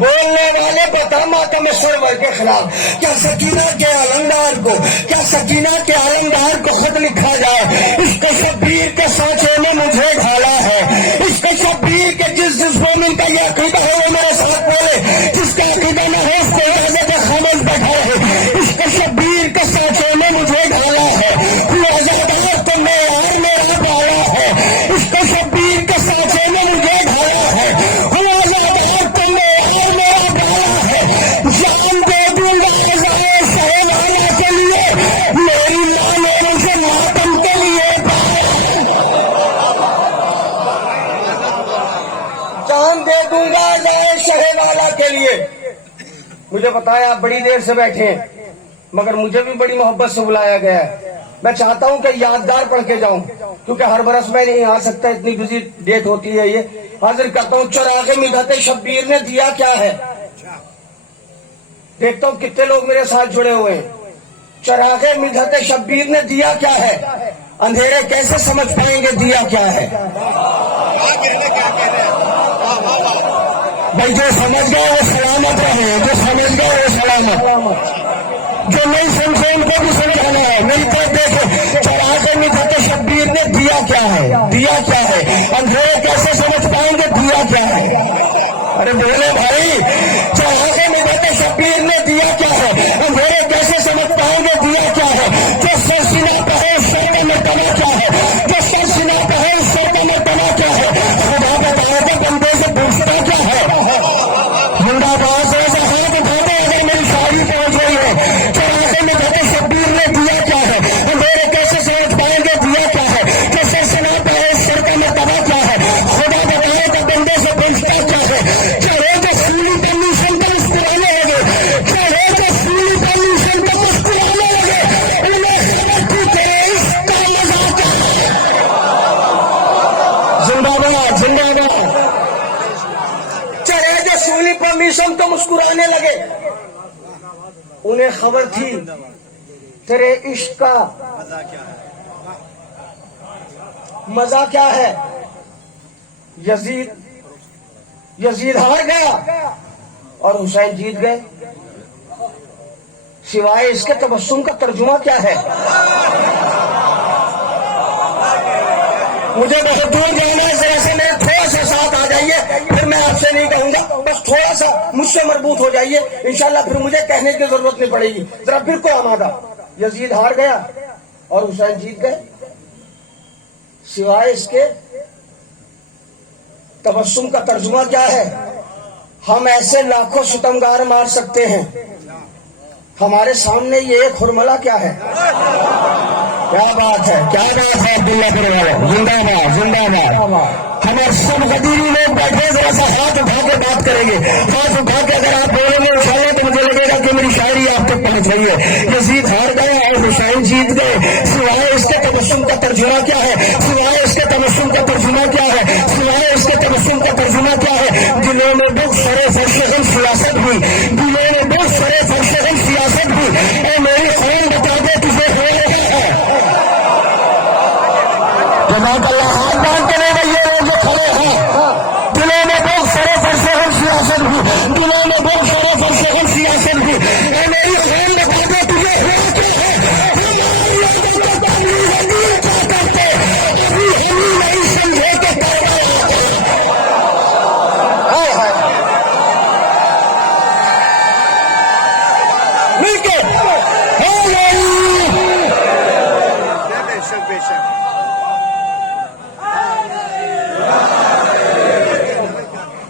بولنے والے بتا ماتم سرور کے خلاف. کیا سکینہ کے علمدار کو، کیا سکینہ کے علمدار کو خود لکھا جائے؟ اس کو شبیر کے سانچے میں مجھے ڈھالا ہے. اس کو شبیر کے جس مومن کا یہ عقیدہ ہے وہ میرے ساتھ بولے، جس کا عقیدہ نہ ہے اس کو اجازت ہے خاموش بیٹھا رہے. اس کو شبیر کے سانچے میں مجھے ڈھالا ہے. آزادار تو میں یار میرا بالا ہے. اس کو شبیر کے سانچے میں مجھے ڈھالا ہے. آزادار تو میں یار میرا بالا ہے. جان دے دوں گا ازائے شہ والا کے لیے، میری ماں نے مجھے ماتم کے لیے جان دے دوں گا ازائے شہ والا کے لیے. مجھے بتایا آپ بڑی دیر سے بیٹھے ہیں، مگر مجھے بھی بڑی محبت سے بلایا گیا ہے. میں چاہتا ہوں کہ یادگار پڑھ کے جاؤں، کیونکہ ہر برس میں نہیں آ سکتا، اتنی بزی ڈیٹ ہوتی ہے. یہ حاضر کرتا ہوں چراغ مدحت شبیر نے دیا کیا ہے. دیکھتا ہوں کتنے لوگ میرے ساتھ جڑے ہوئے ہیں. چراغ مدحت شبیر نے دیا کیا ہے، اندھیرے کیسے سمجھ پائیں گے دیا کیا ہے. بھائی جو سمجھ گئے وہ سلامت رہے، جو سمجھ گئے وہ سلامت، جو نہیں سمجھے ان کو بھی سمجھانا ہے. میری طرف دیکھو، چراغ مدحت شبیر نے دیا کیا ہے، دیا کیا ہے، اندھیرے کیسے سمجھ پائیں گے دیا کیا ہے. ارے بولے بھائی، چراغ مدحت شبیر نے دیا کیا ہے، اندھیرے کیسے سمجھ پائیں گے دیا کیا ہے. جو سر سنا پڑے اس سر کا مرتبہ کیا ہے، جو سر سنا پڑے اس سر کا مرتبہ کیا ہے. خدا بتاؤ کہ بندے سے پوچھتا کیا ہے. زندہ باد ایسا ہاتھ اٹھا دے اگر میری شاعری پہنچ رہی ہے. چراغ مدحت شبیر نے دیا کیا ہے، اندھیرے کیسے سمجھ پائیں گے دیا کیا ہے. جو سر سنا پڑے اس سر کا مرتبہ کیا ہے. خدا بتائے کہ بندے سے پوچھتا کیا ہے. چلے جو سولی پرمیشن پر مسکرانے لگے، چلے جو سولی پرمیشن پر مسکرانے لگے، انہیں خبر تھی کہ اس کا مزہ کیا ہے. زندہ باد زندہ باد. چلے جو سولی پرمیشن تو مسکرانے لگے، انہیں خبر تھی تیرے عشق کا مزہ کیا ہے. یزید ہار گیا اور حسین جیت گئے، سوائے اس کے تبسم کا ترجمہ کیا ہے. مجھے بہت دور جانا ہے، ذرا سے میرے تھوڑا سا ساتھ آ جائیے، پھر میں آپ سے نہیں کہوں گا، بس تھوڑا سا مجھ سے مربوط ہو جائیے، انشاءاللہ پھر مجھے کہنے کی ضرورت نہیں پڑے گی. ذرا پھر کو آمادہ. یزید ہار گیا اور حسین جیت گئے، سوائے اس کے تبسم کا ترجمہ کیا ہے. ہم ایسے لاکھوں ستمگار مار سکتے ہیں، ہمارے سامنے یہ ایک حرملہ کیا ہے. کیا بات ہے، کیا بات ہے. عبداللہ پروار زندہ باد زندہ باد. ہمیں سب غدیری لوگ بیٹھے، ذرا سا ہاتھ اٹھا کے بات کریں گے. ہاتھ اٹھا کے اگر آپ بولیں گے انشاءاللہ تو مجھے لگے گا کہ میری شاعری آپ تک پہنچ رہی ہے. یزید ہار گیا اور حسین جیت گئے، سوائے اس کے تبسم کا ترجمہ کیا ہے. سوائے اس کے تبسم کا ترجمہ کیا ہے. سوائے اس کے تبسم کا ترجمہ کیا ہے. دلوں میں دکھ سرے فرش غم سیاست ہوئی، دلوں میں دکھ سرے فرش غم سیاست ہوئی. اے میری خون بتا دے تجھے ہو رہا ہے. جزاک اللہ. ہاتھ باندھ کے نہیں رہیے جو کھڑے ہیں. دلوں میں دکھ سرے فرش غم سیاست ہوئی، دلوں میں دکھ سرے فرش غم سیاست ہوئی. اے میری خون بتا دے تجھے ہوا کیا ہے. ہماری عادت کو تبلیغ دین کیا کرتے، ابھی ہم ہی نہیں سمجھے کہ توبہ مل کے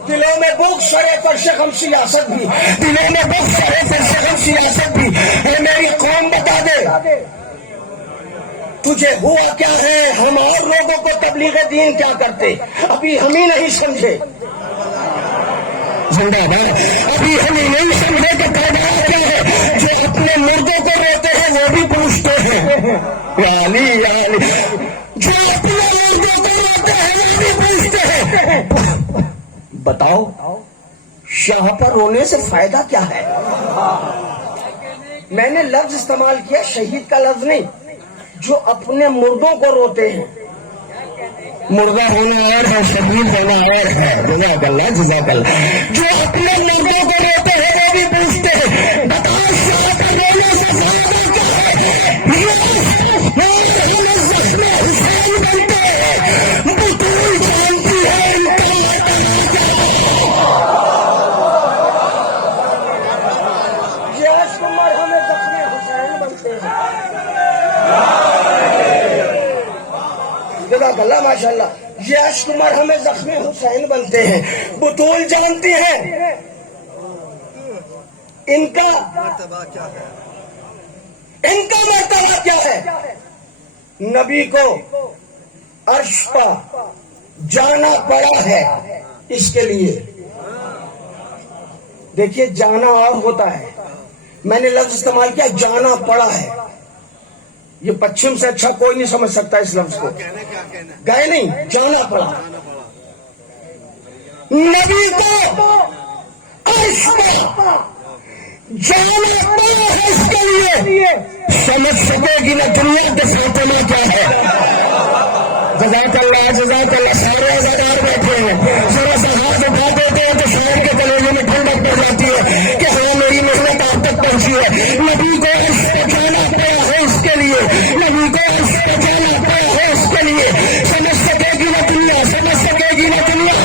دلوں میں بھوک سرے فرش غم سیاست بھی، دلوں میں بھوک سرے فرش غم سیاست بھی. اے میری قوم بتا دے تجھے ہوا کیا ہے. ہم اور لوگوں کو تبلیغ دین کیا کرتے، ابھی ہم ہی نہیں سمجھے. زندہ باد. ابھی ہم ہی نہیں سمجھے کہ توبہ کیا ہے. جو اپنے مردوں کو روتے ہیں وہ بھی پوچھتے ہیں. یعنی جو اپنے مردوں کو روتے ہیں وہ بھی پوچھتے ہیں. بتاؤ شاہ پر رونے سے فائدہ کیا ہے. میں نے لفظ استعمال کیا شہید کا لفظ نہیں. جو اپنے مردوں کو روتے ہیں، مردہ ہونا اور ہے، شہید ہونا اور ہے. جزاک اللہ جزاک اللہ. جو اپنے مردوں ماشاءاللہ ماشاءاللہ. یہ اشک مرہم زخم حسین بنتے ہیں. بطول جانتی ہیں ان کا مرتبہ کیا ہے. نبی کو عرش پا جانا پڑا ہے اس کے لیے. دیکھیے جانا اور ہوتا ہے، میں نے لفظ استعمال کیا جانا پڑا ہے. یہ پچھم سے اچھا کوئی نہیں سمجھ سکتا اس لفظ کو. گئے نہیں، جانا پڑا. نبی کو عرش پا جانا پڑا ہے اس کے لیے. سمجھ سکے گی نہ دنیا کے فاطمہ کیا ہے. جزاک اللہ جزاک اللہ. سارے ازادار بیٹھے ہیں، ذرا سا ہاتھ اٹھا دیتے ہیں تو شاعر کے گلے میں ٹھنڈک پڑ جاتی ہے کہ ہاں میری محنت آپ تک پہنچی ہے. نبی کو عرش پہ جانا پڑا ہے اس کے لیے. نبی کو عرش پہ جانا پڑا ہے اس کے لیے. سمجھ سکے گی نہ دنیا، سمجھ سکے گی نہ دنیا.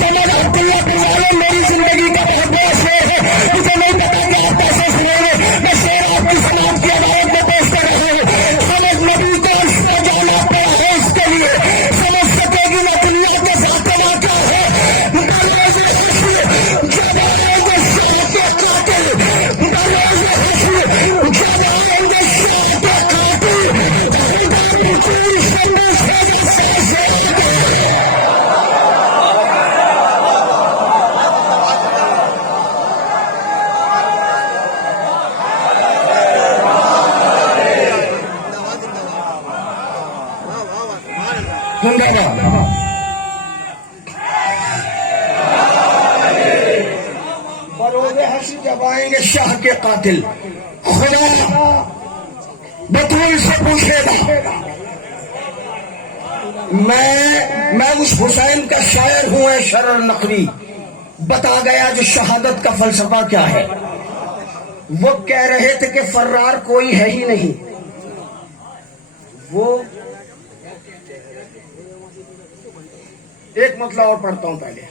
سمجھ عبداللہ بن ظالم میری زندگی کا بہت بڑا شعر ہے. مجھے نہیں پتا کہ آپ کیسے سنے گے، میں شعر آپ کی سلام کی عدالت میں پیش کر رہا ہوں. سمجھ نبی کو عرش پہ جانا پڑا ہے اس کے لیے. سمجھ سکے گی نہ دنیا کے فاطمہ کیا ہے. بروز حشر جب آئیں گے شاہ کے قاتل، بروز حشر جب آئیں گے شاہ کے قاتل، خدا بطور شمع سے جیسے بروز حشر جب آئیں گے شاہ کے قاتل، خدا بطول سے پوچھے گا. میں اس حسین کا شاعر ہوں اے شرر نقوی، بتا گیا جو شہادت کا فلسفہ کیا ہے. وہ کہہ رہے تھے کہ فرار کوئی ہے ہی نہیں. وہ ایک مطلب اور پڑھتا ہوں پہلے.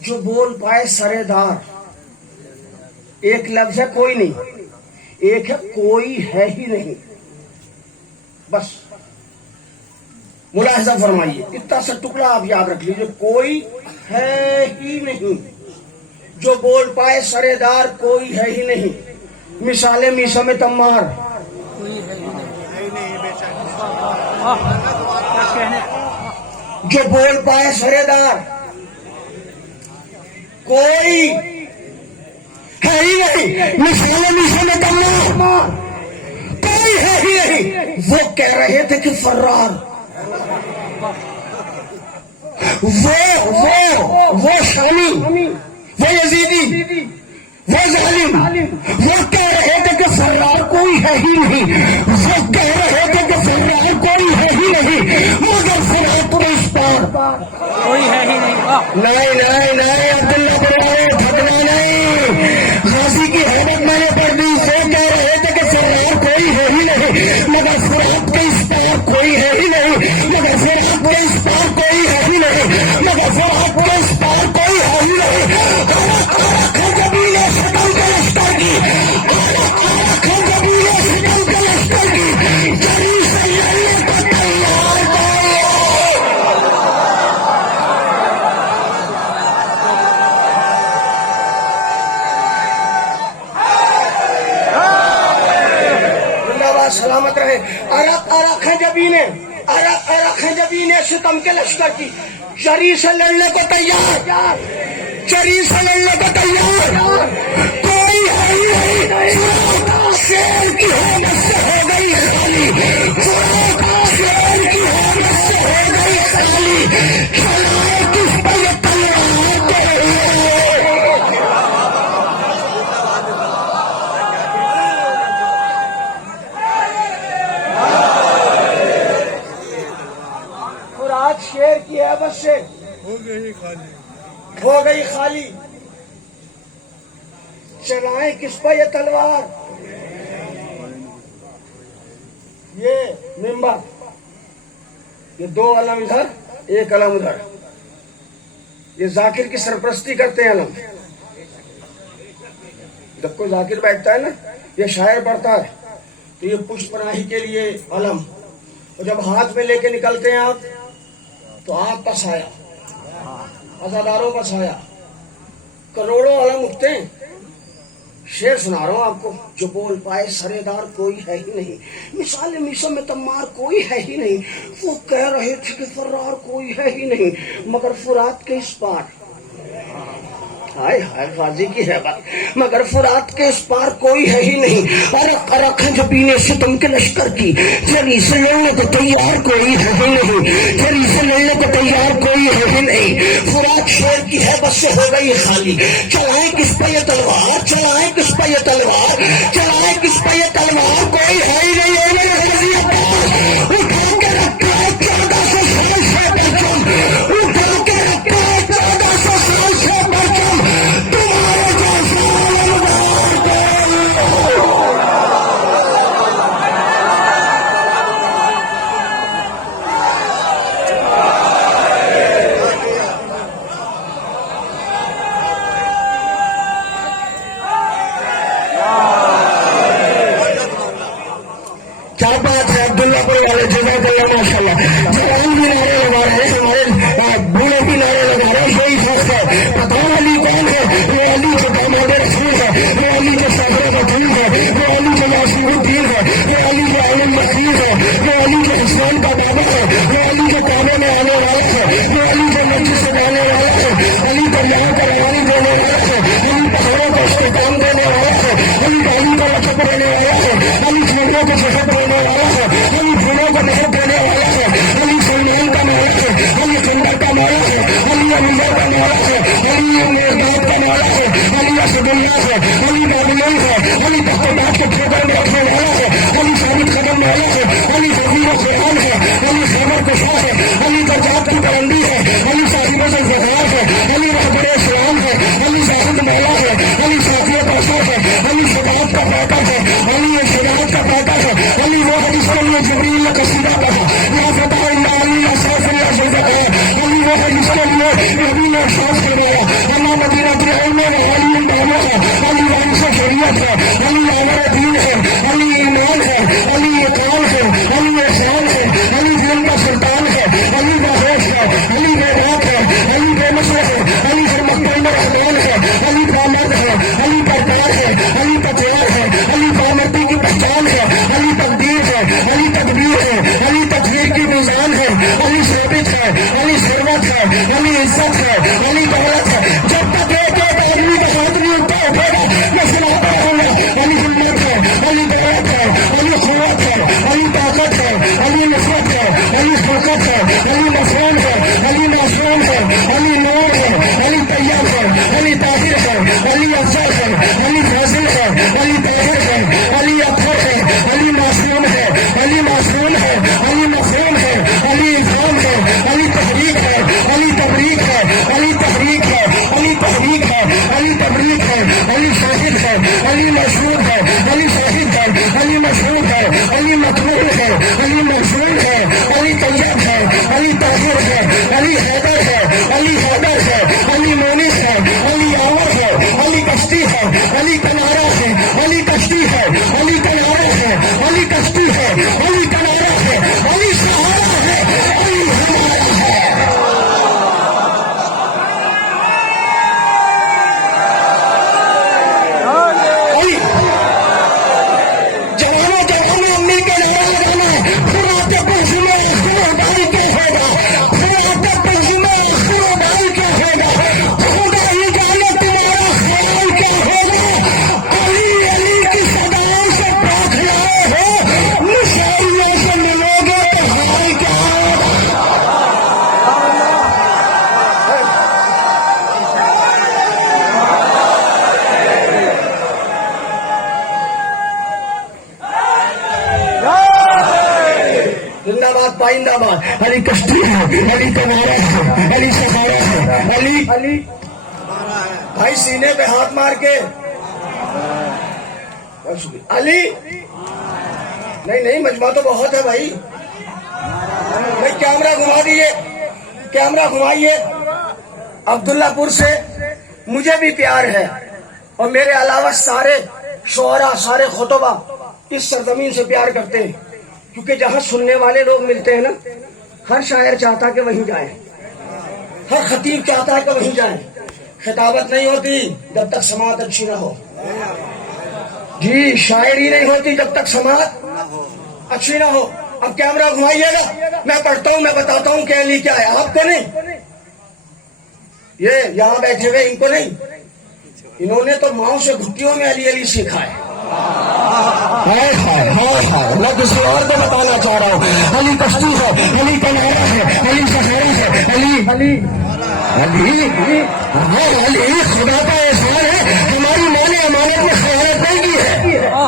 جو بول پائے سرے دار، ایک لفظ ہے کوئی نہیں، ایک ہے کوئی ہے ہی نہیں. بس ملاحظہ فرمائیے، اتنا سا ٹکڑا آپ یاد رکھ لیجیے، کوئی ہے ہی نہیں. جو بول پائے سرے دار کوئی ہے ہی نہیں. مثال میسا میں تمار، جو بول پائے سرے دار کوئی ہے ہی نہیں. مثال میسا میں تمار کوئی ہے ہی نہیں. وہ کہہ رہے تھے کہ فرار، وہ شامی، وہ یزیدی، وہ ظالم، وہ کہہ رہے تھے کہ فرار کوئی ہے ہی نہیں. وہ کہہ رہے تھے کہ فرار کوئی ہے ہی نہیں، مگر فرار تو اس پار کوئی ہے ہی نہیں. نہیں عبداللہ بڑھائے تھکنا نہیں. غازی کی حیرت میں نے پڑھ دی. وہ کہہ رہے تھے کہ فرار کوئی ہے ہی نہیں، مگر فرات کے اس پار کوئی ہے ہی نہیں، مگر فرات کے اس پار کوئی ہے ہی نہیں، مگر فرات کے اس پار کوئی ہے ہی نہیں. جبیلے شکل کے لشکر کی، جبیلے شکل کے لشکر کی، جری سے لڑنے کو تیار سلامت رہے. ارق ہیں جبینے ستم کے لشکر کی، چری سے لڑنے کو تیار، چری سے لڑنے کو تیار. کوئی ہے ہی نہیں. شیر کی حالت سے ہو گئی خالی، شیر کی حالت سے ہو گئی خالی. چلائے کس پر یہ تلوار کے شیر کی ہے بس سے ہو گئی خالی. چلائیں کس پہ یہ تلوار. یہ ممبر، یہ دو علم ادھر ایک علم ادھر، یہ ذاکر کی سرپرستی کرتے ہیں علم. جب کوئی ذاکر بیٹھتا ہے نا، یہ شاعر پڑھتا ہے تو یہ پشت پناہی کے لیے علم، اور جب ہاتھ میں لے کے نکلتے ہیں آپ تو آپ کا سایہ عزاداروں کا سایہ کروڑوں علم اٹھتے ہیں. شعر سنا رہا ہوں آپ کو. جو بول پائے سرے دار کوئی ہے ہی نہیں, مثال میسوں میں تمار کوئی ہے ہی نہیں. وہ کہہ رہے تھے کہ فرار کوئی ہے ہی نہیں, مگر فرات کے اس پار ہائے ہائے غازی کی ہے بات, مگر فرات کے اس پار کوئی ہے ہی نہیں. اور رکھیں جو پینے سے تم کے لشکر کی, جری سے لڑنے کو تیار کوئی ہے ہی نہیں, جری سے لڑنے کو تیار کوئی ہے ہی نہیں. فرات شیر کی ہے بس سے ہو گئی خالی, چلائیں کس پہ یہ تلوار, چلائیں کس پہ یہ تلوار, چلائیں کس پہ یہ تلوار, کوئی ہے ہی نہیں. اٹھا کے رکھا ہے 1400 سال سے پرچم, اٹھا کے رکھا ہے 1400 سال سے پرچم, تمہارے جیسا کیا بات ہے. عبداللہ پور والے جزاک اللہ ماشاء اللہ. جوان بھی نعرے لگا رہے ہیں, ہمارے بوڑھے بھی نعرے لگا رہے ہیں. یہی فرق ہے. پتہ علی کون ہے؟ وہ علی جو داماد رسول ہے, وہ علی جو صدر رسول ہے, وہ علی جو یاسین الدین ہے, وہ علی جو عالم مقیر ہے, وہ علی جو حسین کا بابا ہے, وہ علی جو کعبے میں آنے والا ہے, وہ علی جو مسجد سے جانے والا ہے, علی دریاؤں کا روانی دینے والا ہے, علی پہاڑوں کو استحکام دینے والا ہے, علی علی کا لچک دینے والا ہے, علی چھوٹوں کو صحت دینے والا ہے, علی پھولوں کو محبت دینے والا ہے, علی سلمان کا مولا ہے, علی خندق کا مولا ہے, علی علیہ کا مولا ہے, علی مرداد کا مولا ہے, علی اسد اللہ ہے, علی بابلون ہے, علی تختبات کے ٹھیکر میں رکھنے والا ہے, علی ثابت قدم مولا ہے, علی حضیر و قرآن ہے, علی خیبر کشا ہے, علی درجات کی بلندی ہے, علی صاحب الفقار ہے, علی رہبر اسلام ہے, علی صاحب مولا ہے, علی صافی بشر ہے, علی شجاعت کا پیکر ہے, علی شجاعت کا پیکر ہے, علی وہ ہے جس کے لیے جبریل نے قصیدہ کہا یا فتح اللہ علی اصحاب اللہ شہزہ ہے, علی وہ ہے جس کے لیے نبی نے احساس کروایا اللہ مدینہ فرعون میں علی الدعوہ ہے, علی رئیس شریعت ہے, علی امر دین ہے, علی ایمان ہے, علی اقام ہے, علی احسان ہے, علی دین کا سلطان ہے, علی باہوش ہے, علی بیراق ہے, علی بے مسئلہ ہے, علی فرمختان رحمان ہے, علی کامرد ہے, علی پرکار ہے, علی پتیار ہے, علی کامردی کی پہچان ہے, علی تقدیر ہے, علی تدبیر ہے, علی تدبیر کی میزان ہے, علی ثابت ہے, علی ثروت ہے, علی عزت ہے, علی دولت ہے. جب تک ایک ایک آدمی کا ہاتھ نہیں اٹھے گا میں سناتا رہوں گا. علی ہمت ہے, علی دولت ہے, علی قوت ہے, علی طاقت ہے, علی نصرت ہے, علی خلقت ہے, علی مفہوم ہے, علی معصوم ہے, علی نور ہے, علی طیب ہے, علی طاہر ہے, علی افضل ہے, علی فاضل ہے, علی طاہر ہے, علی اطہر ہے, علی معصوم ہے, علی معصوم ہے, علی مفہوم ہے, علی الہام ہے, علی تحریک ہے, علی تبریک ہے, علی تحریک ہے, علی تحریک ہے, علی تبریک ہے, علی شاہد ہے, علی مشہور ہے, علی شاہد ہے, علی مشہور ہے, علی مقبول ہے, علی مقصود ہے, علی طیب ہے, علی طاہر ہے, علی حیدر ہے, علی حیدر ہے, علی مونس ہے, علی آور ہے, علی کشتی ہے, علی کنارہ ہے, علی کشتی ہے, علی کنارہ ہے, علی کشتی ہے, علی کنارہ ہے, علی سہارا ہے, علی ہمارا ہے. جوانوں جوانوں امی کے نعرہ لگانا, فرات پنجی میں آخر ڈال کے ہوگا, فرات پنجی میں آخر ڈال کے ہوگا, خدا ہی جانے تمہارا خیال کیا ہوگا. علی علی کی صداؤں سے پاک لائے ہو, مشاعروں سے ملو گے تو حال کیا ہوگا. زندہ باد پائندہ باد. علی کشتی ہے, علی کنارہ ہے, علی سہارا ہے, علی علی بھائی سینے پہ ہاتھ مار کے علی. نہیں نہیں مجمع تو بہت ہے بھائی. بھائی کیمرہ گھما دیے, کیمرہ گھمائیے. عبداللہ پور سے مجھے بھی پیار ہے, اور میرے علاوہ سارے شعراء سارے خطبہ اس سرزمین سے پیار کرتے ہیں, کیونکہ جہاں سننے والے لوگ ملتے ہیں نا, ہر شاعر چاہتا کہ وہیں جائیں، ہر خطیب چاہتا ہے کہ وہیں جائیں. خطابت نہیں ہوتی جب تک سماعت اچھی نہ ہو. جی شاعری نہیں ہوتی جب تک سماعت اچھی نہ ہو. اب کیمرہ گھمائیے گا، میں پڑھتا ہوں، میں بتاتا ہوں کہ علی کیا ہے. آپ کو نہیں، یہ یہاں بیٹھے ہوئے ان کو نہیں. انہوں نے تو ماؤں سے گھٹیوں میں علی علی سیکھا ہے. میں کسی اور کو بتانا چاہ رہا ہوں. علی کشتی ہے، علی کنارا ہے، علی سہارا ہے، علی علی علی علی خدا کا احسان ہے. ہماری ماں نے امانت میں خیانت نہیں کی ہے.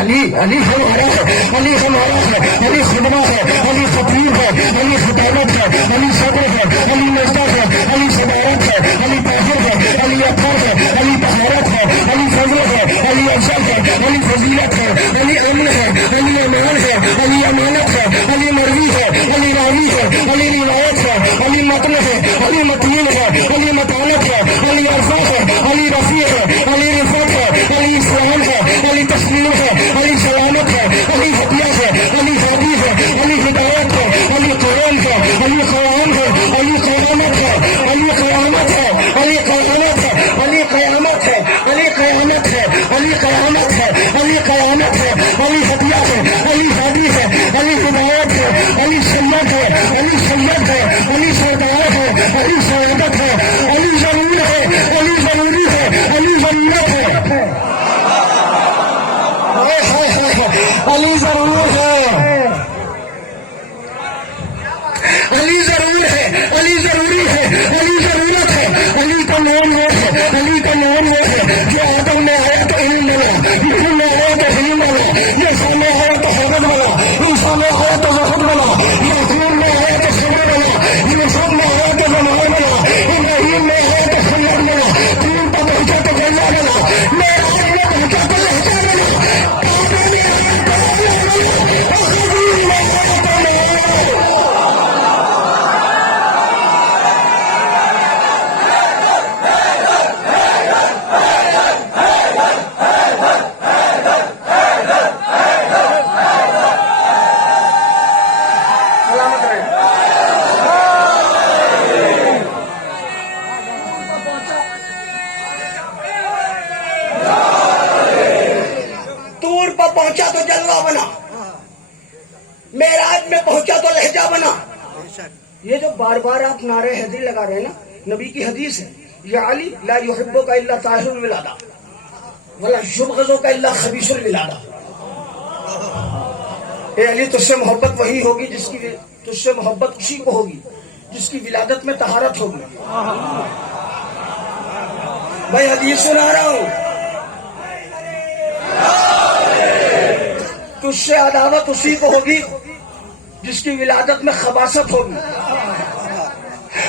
علی علی ہمارا ہے، علی ہمارا ہے، علی خدمہ ہے، علی خطیب ہے، علی خطابت ہے، علی صبر ہے، علی نجدہ ہے، علی صدارت ہے، علی طاہر ہے، علی اطہر ہے، علی طہارت ہے، علی فضل ہے، علی افضل ہے، علی فضیلت ہے، علی امن ہے، علی امان ہے، علی امانت ہے، علی مروی ہے، علی راوی ہے، علی روایت ہے، علی متن ہے، علی متین ہے، علی متانت ہے، علی عرفہ ہے، علی رفیع ہے، علی رفعت ہے، علی اسلام ہے، علی تسلیم ہے، علی سلامت ہے، علی ہدیہ ہے، علی ہادی ہے، علی ہدایت ہے، علی قرآن ہے، علی قیام ہے، علی قیامت ہے، علی قیامت ہے، علی قیامت ہے، علی قیامت ہے، علی قیامت ہے، علی قیامت ہے، علی قیامت ہے، علی ہدیہ ہے، علی ہادی ہے، علی ہدایت ہے، علی سید ہے، علی سید ہے، علی سردار ہے، علی سعادت ہے، علی ضرور ہے، علی ضروری ہے، علی ضرورت ہے. علی ضرور ہے، علی ضرور ہے، علی ضروری ہے، علی ضرورت ہے. علی کا نام وہ ہے، علی کا نام وہ ہے جو آدم میں آیا تو علم ملا، یوسف میں آیا تو علم ملا، یسوع میں آیا تو حضرت ملا، عیسیٰ میں آیا تو وحد ملا، یعقوب میں آیا تو صبر ملا، یوسف میں آیا تو زمان ملا، ابراہیم میں آیا تو خلت ملا، تین پر پہنچا تو گنجا ملا، معراج میں پہنچا تو لہجہ ملا، کعبہ میں آیا تو اللہ ملا، خدیج میں آیا تو سلامت رہے. طور پر پہنچا تو جلوہ بنا، معراج میں پہنچا تو لہجہ بنا. یہ جو بار بار آپ نعرے حیدری لگا رہے ہیں نا، نبی کی حدیث ہے، یا علی لا یحبک الا طاہر الولادہ ولا یبغضک الا خبیث الولادہ. اے علی تجھ سے محبت وہی ہوگی جس کی، تجھ سے محبت اسی کو ہوگی جس کی ولادت میں طہارت ہوگی. میں حدیث سنا رہا ہوں. تجھ سے عداوت اسی کو ہوگی جس کی ولادت میں خباثت ہوگی.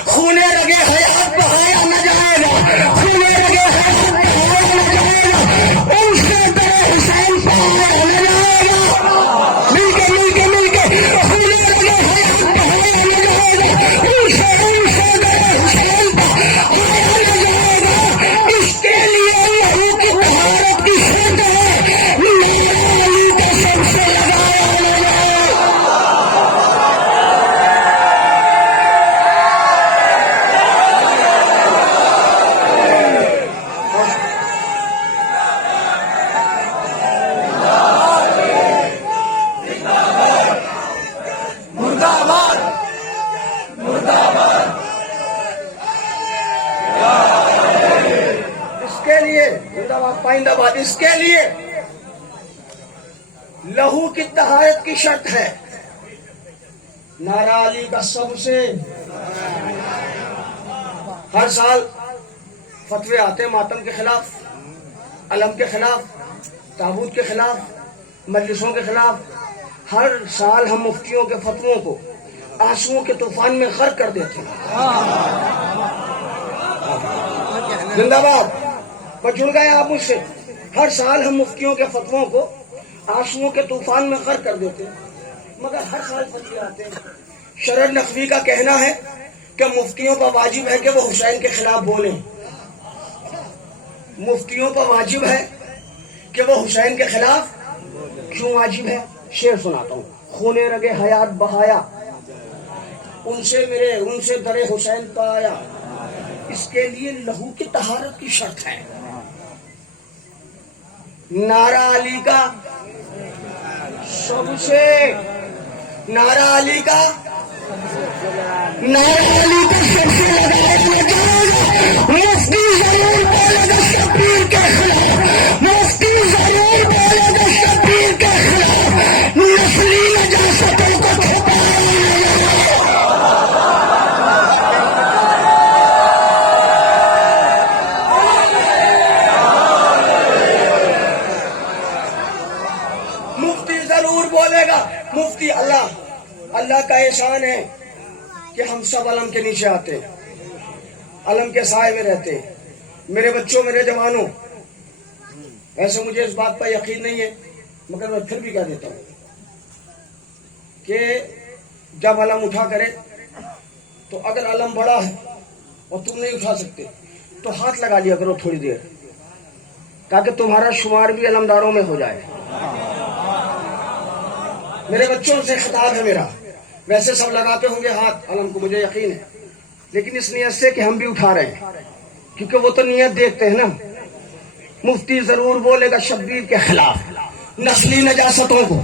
خونے لگے حیات بہایا نہ جائے گا، خونے لگے حیات بہایا نہ جائے گا، ان سے بڑے حسین پایا نہ جائے گا. مل کے مل کے مل کے خونے لگے حیات بہایا نہ جائے گا، ان سے بڑے حسین پایا نہ جائے گا. اس کے لیے لہو کی طہارت کی شرط ہے، میرا علی کا سب سے لگایا نہ جائے. پائندہ باد اس کے لیے لہو کی طہارت کی شرط ہے. نعرہ علی کا سب سے. ہر سال فتوے آتے ماتم کے خلاف، علم کے خلاف، تابوت کے خلاف، مجلسوں کے خلاف. ہر سال ہم مفتیوں کے فتووں کو آنسوؤں کے طوفان میں غرق کر دیتے ہیں. زندہ باد. جڑ گئے آپ مجھ سے. ہر سال ہم مفتیوں کے فتووں کو آنسوؤں کے طوفان میں غرق کر دیتے ہیں، مگر ہر سال فتوے آتے ہیں. شرر نقوی کا کہنا ہے کہ مفتیوں پر واجب ہے کہ وہ حسین کے خلاف بولیں. مفتیوں پر واجب ہے کہ وہ حسین کے خلاف کیوں واجب ہے؟ شعر سناتا ہوں. خونے رگے حیات بہایا ان سے در حسین پایا. اس کے لیے لہو کی طہارت کی شرط ہے. نعرہ علی کا سب سے، نعرہ علی کا سب سے مفتی ضرور بولے گا شبیر کے خلاف، مفتی ضرور بولے گا شبیر کے خلاف. نسلی نجاستوں کو چھپایا بولے گا. مفتی اللہ کا احسان ہے کہ ہم سب علم کے نیچے آتے، علم کے سائے میں رہتے. میرے بچوں، میرے جوانوں، ایسے مجھے اس بات پر یقین نہیں ہے مگر میں پھر بھی کہہ دیتا ہوں کہ جب علم اٹھا کرے تو اگر علم بڑا ہے اور تم نہیں اٹھا سکتے تو ہاتھ لگا لیا کرو تھوڑی دیر، تاکہ تمہارا شمار بھی علمداروں میں ہو جائے. میرے بچوں سے خطاب ہے میرا. ویسے سب لگاتے ہوں گے ہاتھ علم کو، مجھے یقین ہے، لیکن اس نیت سے کہ ہم بھی اٹھا رہے ہیں، کیونکہ وہ تو نیت دیکھتے ہیں نا. مفتی ضرور بولے گا شبیر کے خلاف، نسلی نجاستوں کو.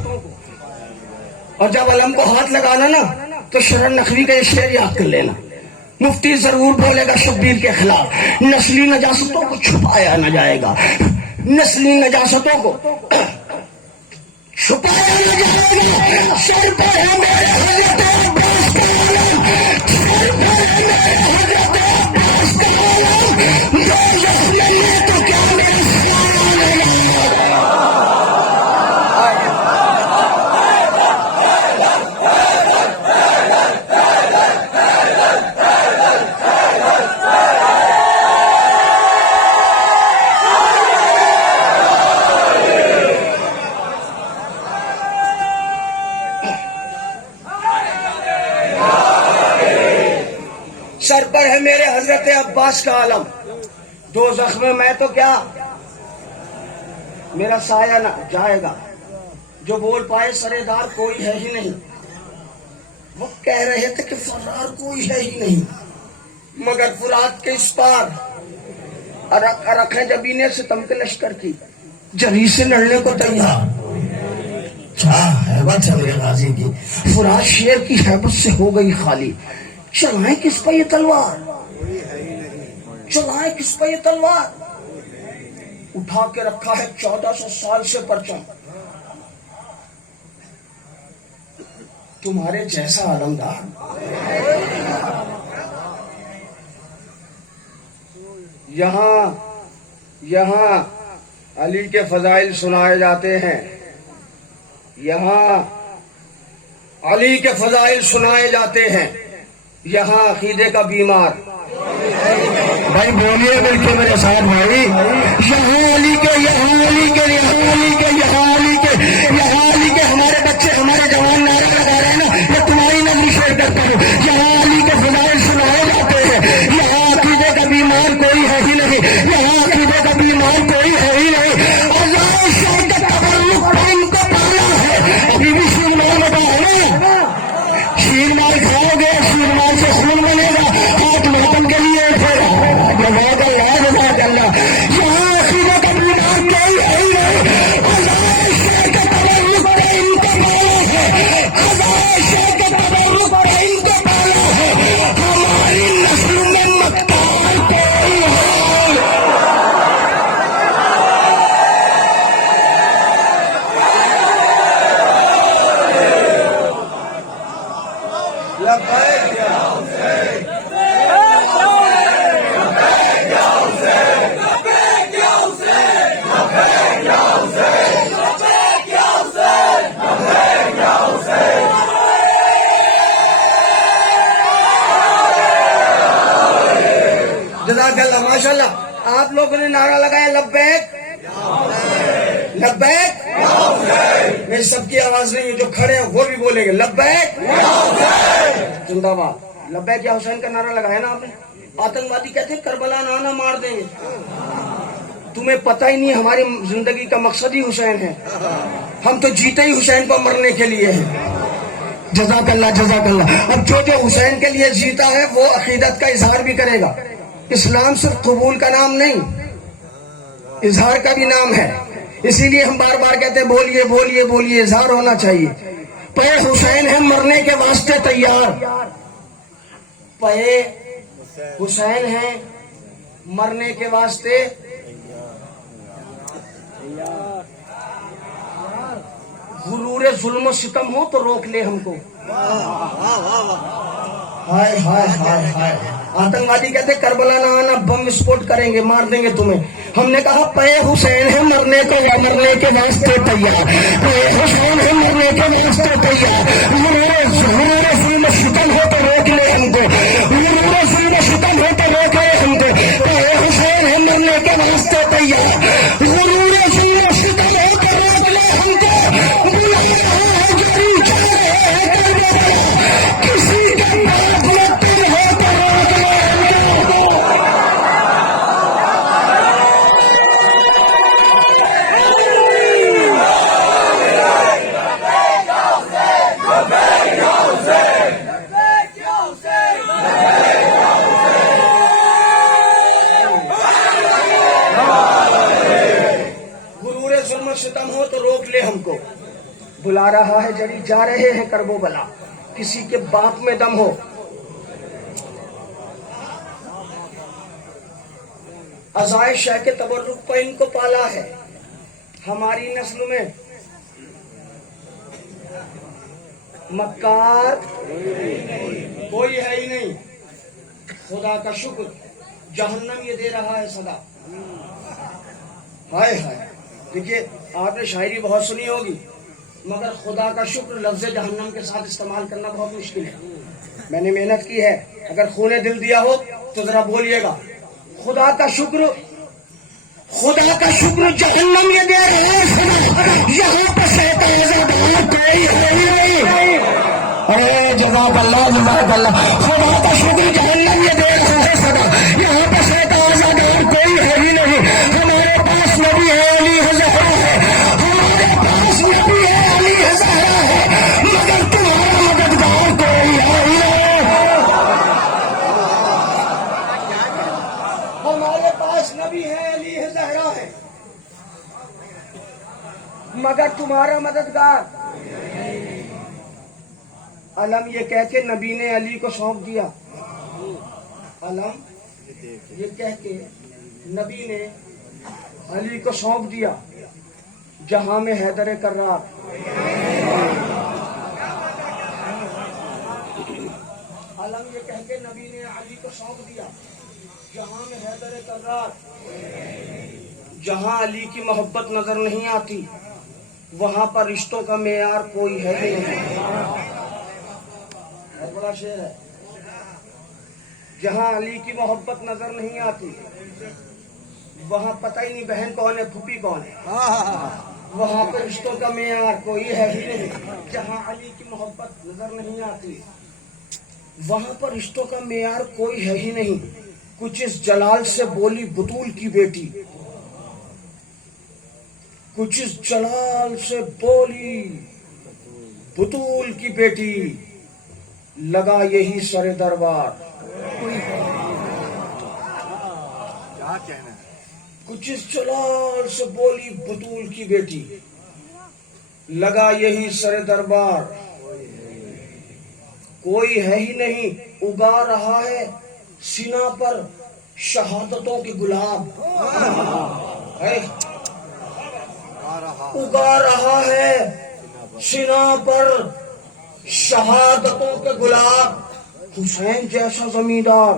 اور جب علم کو ہاتھ لگانا نا تو شرن نقوی کا یہ شعر یاد کر لینا. مفتی ضرور بولے گا شبیر کے خلاف، نسلی نجاستوں کو چھپایا نہ جائے گا، نسلی نجاستوں کو چھپایا نہ جائے گا. سر پر ہے میرے حضرت عباس کا علم، سر پر ہے میرے حضرت عباس کا علم. دوزخ میں ہے تو کیا میرا سایہ لگا. سر پر ہے میرے حضرت عباس کا علم، دوزخ میں تو کیا میرا سایہ نہ جائے گا. جو بول پائے سردار کوئی ہے ہی نہیں. وہ کہہ رہے تھے کہ فرار کوئی ہے ہی نہیں، مگر فرات کے اس پار رکھے جبینے سے تم کے لشکر کی جری سے لڑنے کو تیار. کیا حیبت ہے میرے غازی کی. فرات شیر کی حیبت سے ہو گئی خالی. چلائیں کس پہ یہ تلوار، چلائیں کس پہ یہ تلوار. اٹھا کے رکھا ہے 1400 سال سے پرچم. تمہارے جیسا علمدار یہاں علی کے فضائل سنائے جاتے ہیں، یہاں علی کے فضائل سنائے جاتے ہیں. یہاں عقیدے کا بیمار بھائی بولیے مل کے میرے ساتھ بھائی. یہاں علی کے، یہاں علی کے، یہاں علی کے، یہاں علی کے، یہاں علی کے. ہمارے بچے، ہمارے جوان نعرہ لگا رہے ہیں نا، میں تمہاری نظر شیئر کرتا ہوں. یہاں علی کے فضائل سنائے جاتے ہیں. یہاں عقیدے کا بیمار کوئی ہے ہی نہیں، یہاں عقیدے کا بیمار کوئی ہے ہی نہیں. اور شاید تبرک پہ ان کو پانا ہے. ابھی بھی شیرمال لگا ہے نا، شیرمال کھاؤ گے، شیرمال سے خون بنے گا. ہاتھ محتم کے لیے یہاں عقیدے کا بیمار کوئی ہے ہی نہیں. شیخ کے تبرک پہ ان کو پانا ہے، شیخ کے تبرک پہ ان کو پانا ہے. ہماری نسل میں مکار کوئی ہے. جزاک اللہ. ماشاء اللہ آپ لوگوں نے نعرہ لگایا لبیک لبیک. میری سب کی آواز نہیں ہے، جو کھڑے ہیں وہ بھی بولیں گے لبیک زندہ باد. لبیک یا حسین کا نعرہ لگایا نا آپ نے. آتنکوادی کہتے ہیں کربلا نہ مار دیں گے. تمہیں پتہ ہی نہیں ہماری زندگی کا مقصد ہی حسین ہے. ہم تو جیتے ہی حسین پر مرنے کے لیے ہیں. جزاک اللہ جزاک اللہ. اب جو حسین کے لیے جیتا ہے وہ عقیدت کا اظہار بھی کرے گا. اسلام صرف قبول کا نام نہیں، اظہار کا بھی نام ہے. اسی لیے ہم بار بار کہتے ہیں بولیے بولیے بولیے، اظہار ہونا چاہیے. پے حسین ہے مرنے کے واسطے تیار، پے حسین ہے مرنے کے واسطے غرور ظلم و ستم ہو تو روک لے ہم کو. ہائے ہائے ہائے ہائے. آتنکوادی کہتے کربلا نہ آنا، بم وسفوٹ کریں گے، مار دیں گے تمہیں. ہم نے کہا پے حسین ہے مرنے کے واسطے تیار، پے حسین ہے مرنے کے واسطے تیار. غرور ظلم و ستم ہو تو روک لے ہم کو، غرور ظلم و ستم ہو تو روک لے ہم کو. پے حسین ہے مرنے کے واسطے تیار، غرور ظلم و ستم ہو تو روک لے ہم کو. بلا رہا ہے جاری جا رہے ہیں کربلا، کسی کے بعد میں تم ہو تو روک لے ہم کو. غرور ظلم و ستم ہو تو روک لے ہم کو. بلا رہا ہے جڑی جا رہے ہیں کرب و بلا، کسی کے باپ میں دم ہو. عزائے شاہ کے تبرک پر ان کو پالا ہے. ہماری نسل میں مکار کوئی ہے ہی نہیں. خدا کا شکر جہنم یہ دے رہا ہے صدا. ہائے ہائے. دیکھیے آپ نے شاعری بہت سنی ہوگی، مگر خدا کا شکر لفظ جہنم کے ساتھ استعمال کرنا بہت مشکل ہے. میں نے محنت کی ہے، اگر خون دل دیا ہو تو ذرا بولیے گا خدا کا شکر. خدا کا شکر جہنم یہ دے رہا ہے صدا، یہاں پہ شیطان زدہ کوئی ہے ہی نہیں. ارے جزاک اللہ جزاک اللہ. خدا کا شکر جہنم یہ دے رہا ہے صدا، یہاں پہ شیطان زدہ کوئی ہے ہی نہیں. ہمارے پاس نبی ہے علی زہرا ہے، ہمارے پاس نبی ہے علی زہرا ہے، مگر تمہارا مددگار کوئی ہے ہی نہیں. ہمارے پاس نبی ہے علی زہرا ہے، مگر تمہارا مددگار. علم یہ کہہ کے نبی نے علی کو سونپ دیا، علم یہ کہہ کے نبی نے علی کو سونپ دیا. جہاں میں حیدر کرار، علم یہ کہہ کے نبی نے علی کو سونپ دیا. جہاں میں حیدر کرار، جہاں علی کی محبت نظر نہیں آتی وہاں پر رشتوں کا معیار کوئی ہے ہی نہیں. بہت بڑا شعر ہے. جہاں علی کی محبت نظر نہیں آتی وہاں پتہ ہی نہیں بہن کون ہے پھوپھی کون ہے، وہاں پر رشتوں کا معیار کوئی ہے ہی نہیں. جہاں علی کی محبت نظر نہیں آتی وہاں پر رشتوں کا معیار کوئی ہے ہی نہیں. کچھ اس جلال سے بولی بطول کی بیٹی، کچھ اس جلال سے بولی بطول کی بیٹی، لگا یہی سر دربار. کچھ اس جلال سے بولی بطول کی بیٹی، لگا یہی سر دربار. کوئی ہے ہی نہیں اگا رہا ہے سینہ پر شہادتوں کے گلاب. اگا رہا ہے سینہ پر شہادتوں کے گلاب. حسین جیسا زمیندار.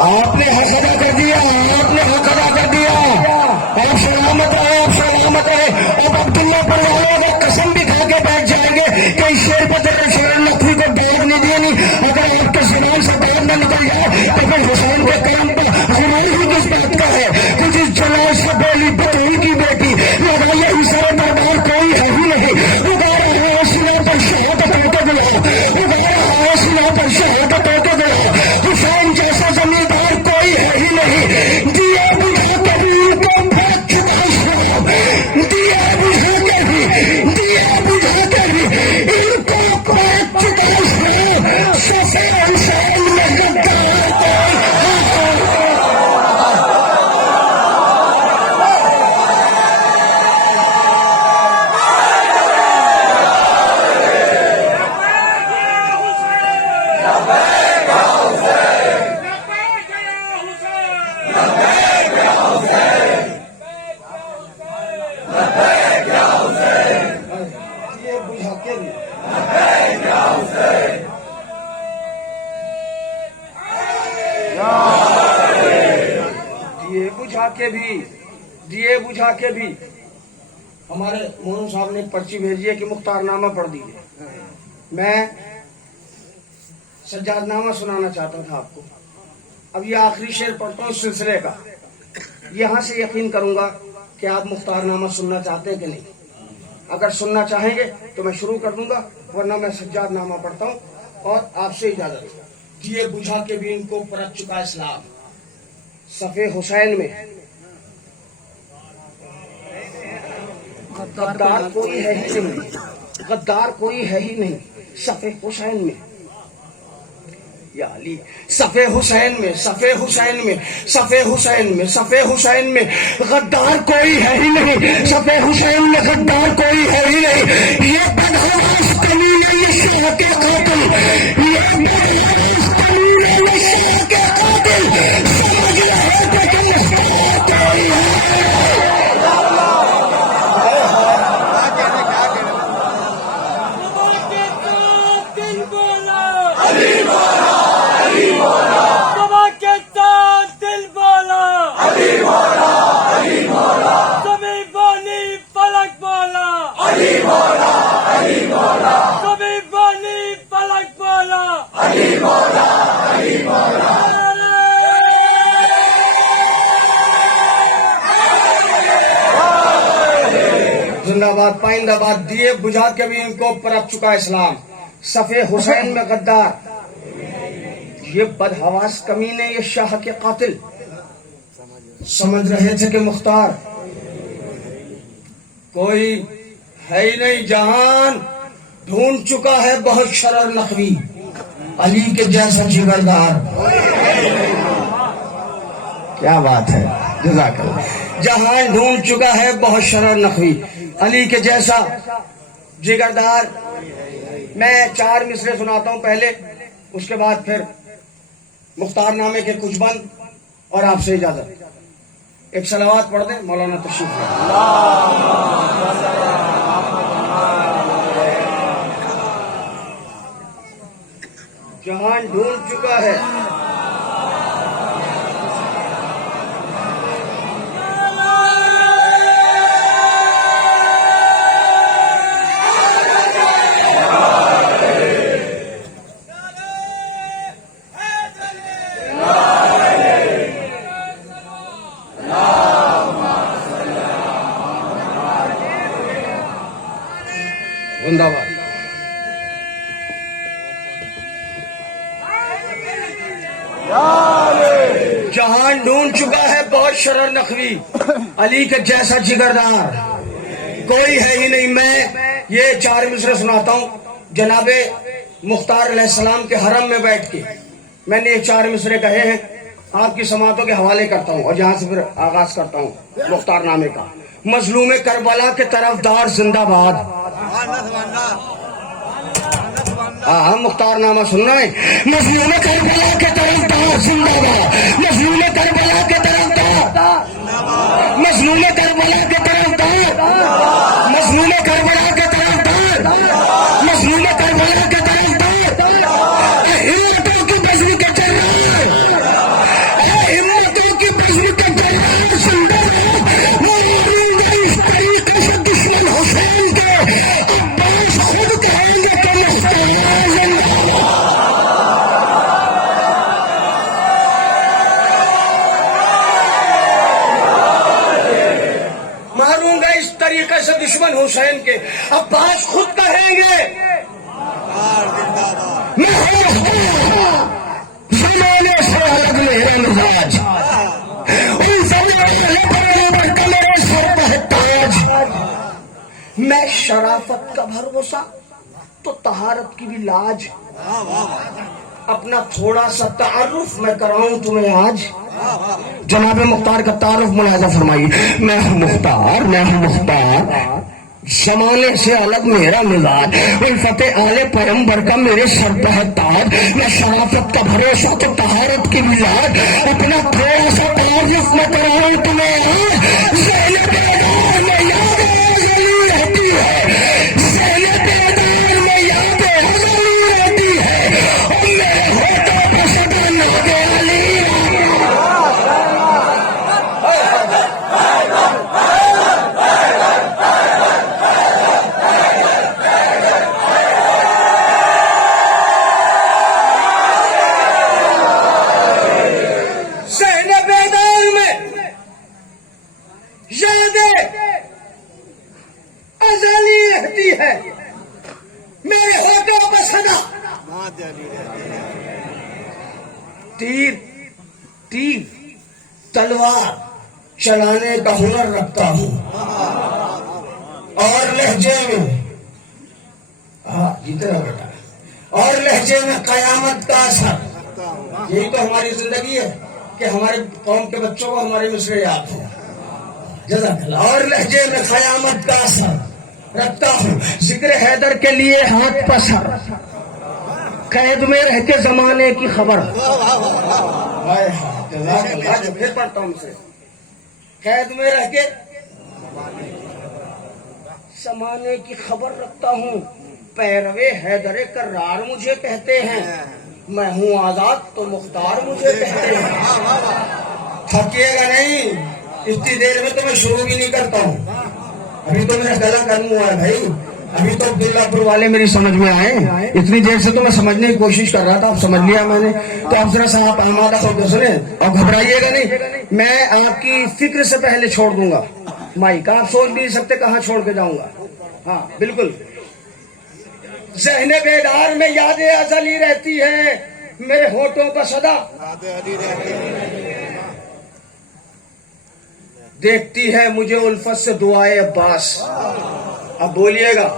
آپ نے حق ادا کر دیا، آپ نے حق ادا کر دیا. آپ سلامت رہے، آپ سلامت رہے. اب عبداللہ پر والے اگر قسم بھی کھا کے بیٹھ جائیں گے کہ اس شیر پر جب شیر نقوی کو داغ نہیں دیا نہیں، اگر آپ کے زبان سے داغ نہ نکل جائے تو پھر حسین کے قلم پر غرور ہی کس بات کا ہے. کچھ اس جلال سے بولی بطول کی بیٹی، لگا یہ سر دربار کوئی ہے ہی نہیں. اگا رہا ہے سینہ پر شہادتوں کے گلاب، اگا رہا ہے سینہ پر شہادتوں کے گلاب. حسین جیسا زمیندار کوئی ہے ہی نہیں. دیا بجھا کے بھی ان کو پھینک چکا شراب، دیا بجھا کے بھی بھی دیے بجھا کے بھی ہمارے مونو صاحب نے پرچی بھیجی ہے کہ مختار نامہ پڑھ دیجیے. میں سجاد نامہ سنانا چاہتا تھا آپ کو. اب یہ آخری شعر پڑھتا ہوں اس سلسلے کا. یہاں سے یقین کروں گا کہ آپ مختار نامہ سننا چاہتے ہیں کہ نہیں. اگر سننا چاہیں گے تو میں شروع کر دوں گا, ورنہ میں سجاد نامہ پڑھتا ہوں اور آپ سے اجازت. دیے بجھا کے بھی ان کو پرت چکا اسلام. صفے حسین میں غدار کوئی ہے ہی نہیں, غدار کوئی ہے ہی نہیں. صفے حسین میں یا علی, صفے حسین میں, صفے حسین میں, صفے حسین میں, صفے حسین میں غدار کوئی ہے ہی نہیں. صفے حسین میں غدار کوئی ہے ہی نہیں. یہ بدحواس کمینے یہ شاہ کے قاتل, یہ بدحواس کمینے یہ شاہ کے قاتل سمجھ رہے تھے کہ مختار کوئی ہے. زندہ باد پائندہ باد. دیے بجھا کے بھی ان کو پرت چکا اسلام. صفے حسین میں غدار, یہ بدحواس کمینے یہ شاہ کے قاتل سمجھ رہے تھے کہ مختار کوئی ہے ہی نہیں. جہان ڈھونڈ چکا ہے بہت شرر نقوی, علی کے جیسا جگردار. کیا بات ہے, جزاک اللہ. جہان ڈھونڈ چکا ہے بہت شرر نقوی, علی کے جیسا جگردار. میں 4 مصرے سناتا ہوں پہلے, اس کے بعد پھر مختار نامے کے کچھ بند اور آپ سے اجازت. ایک صلوات پڑھ دیں, مولانا تشریف لائیں. جہان ڈھونڈ چکا ہے زندہ باد. جہان ڈھونڈ چکا ہے بہت شرر نقوی, علی کے جیسا جگردار کوئی ہے ہی نہیں. میں یہ 4 مصرے سناتا ہوں جناب مختار علیہ السلام کے حرم میں بیٹھ کے. میں نے یہ 4 مصرے کہے ہیں, آپ کی سماعتوں کے حوالے کرتا ہوں اور جہاں سے پھر آغاز کرتا ہوں مختار نامے کا. مظلوم کربلا کے طرفدار زندہ باد. ہاں مختار نامہ سننا ہے. مظلوم کربلا کے طرفدار زندہ باد, مظلوم کربلا کے طرفدار, مظلوم کربلا کے طرفدار, مظلوم کربلا کے طرفدار, مظلوم کربلا کے طرفدار. ہمتوں کی بزم کے جرار, ہمتوں کی بزم کے جرار زندہ باد. اس طریقے سے دشمن حسین کے عباس خود کہیں گے کہ مختار زندہ باد. ماروں گا اس طریقے سے دشمن حسین کے, عباس خود کہیں گے میں زمانے سے الگ میرا مزاج, ان زمانے پر میرے سر پہ تاج. میں شرافت کا بھروسہ تو طہارت کی بھی لاج. اپنا تھوڑا سا تعارف میں کراؤں تمہیں آج. جناب مختار کا تعارف ملاحظہ فرمائیے. میں ہوں مختار, میں ہوں مختار, زمانے سے الگ میرا مزاج, الفت آل پیغمبر کا میرے سر پہ ہے تاج. میں شرافت کا بھروسہ تو طہارت کی بھی لاج. اپنا تھوڑا سا تعارف میں کراؤں تمہیں آج. زینب بیدار میں یاد غزلی رہتی ہے, زینب بیدار میں یاد غزلی رہتی ہے, اور میرے ہوٹوں پہ سدا ناد علی. تیر تلوار چلانے کا ہنر رکھتا ہوں اور لہجے میں جتنا بیٹا اور لہجے میں قیامت کا اثر. یہی تو ہماری زندگی ہے کہ ہمارے قوم کے بچوں کو ہمارے مصرے یاد ہو. جزاک اللہ. اور لہجے میں قیامت کا اثر رکھتا ہوں. ذکر حیدر کے لیے ہاتھ پسر قید میں رہ کے زمانے کی خبر. پھر پڑھتا ہوں سے قید میں رہ کے زمانے کی خبر رکھتا ہوں. پیروے حیدر کرار مجھے کہتے ہیں. میں ہوں آزاد تو مختار مجھے کہتے ہیں. تھکیے گا نہیں. اتنی دیر میں تو میں شروع بھی نہیں کرتا ہوں. ابھی تو میرا گلا گرم ہوا ہے بھائی. ابھی تو عبداللہ پور والے میری سمجھ میں آئے. اتنی دیر سے تو میں سمجھنے کی کوشش کر رہا تھا. اب سمجھ لیا میں نے. تو آپ ذرا سا آپ آمادہ ہو کے سنیں اور گھبرائیے گا نہیں. میں آپ کی فکر سے پہلے چھوڑ دوں گا مائک. آپ سوچ بھی نہیں سکتے کہاں چھوڑ کے جاؤں گا. ہاں بالکل. ذہن بیدار میں یادیں ازلی رہتی ہے میرے ہونٹوں پر صدا. دیکھتی ہے مجھے الفت سے دعائے عباس. اب بولیے گا.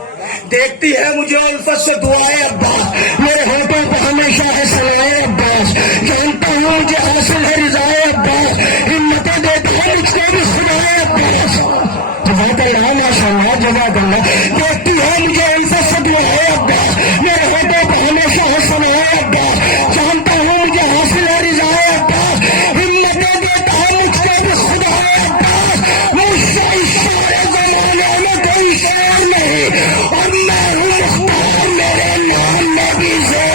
دیکھتی ہے مجھے الفت سے دعائے عباس. میرے ہونٹوں پہ ہمیشہ ہے سلائے عباس. جانتا ہوں مجھے حاصل ہے رضائے عباس. ہمتیں دیتا ہے مجھ کو بھی خدائے عباس. جزاک اللہ ماشاء اللہ جزاک اللہ. دیکھتی ہے مجھے الفت سے دعائے عباس. میرے ہونٹوں پہ ہمیشہ ہے سلائے عباس. جانتا ہوں مجھے حاصل ہے رضائے عباس. ہمتیں دیتا ہے مجھ کو بھی خدائے عباس. مجھ سے اس سارے زمانے میں کوئی شعر نہیں اور میں ہوں مختار میرے نام نبی سے.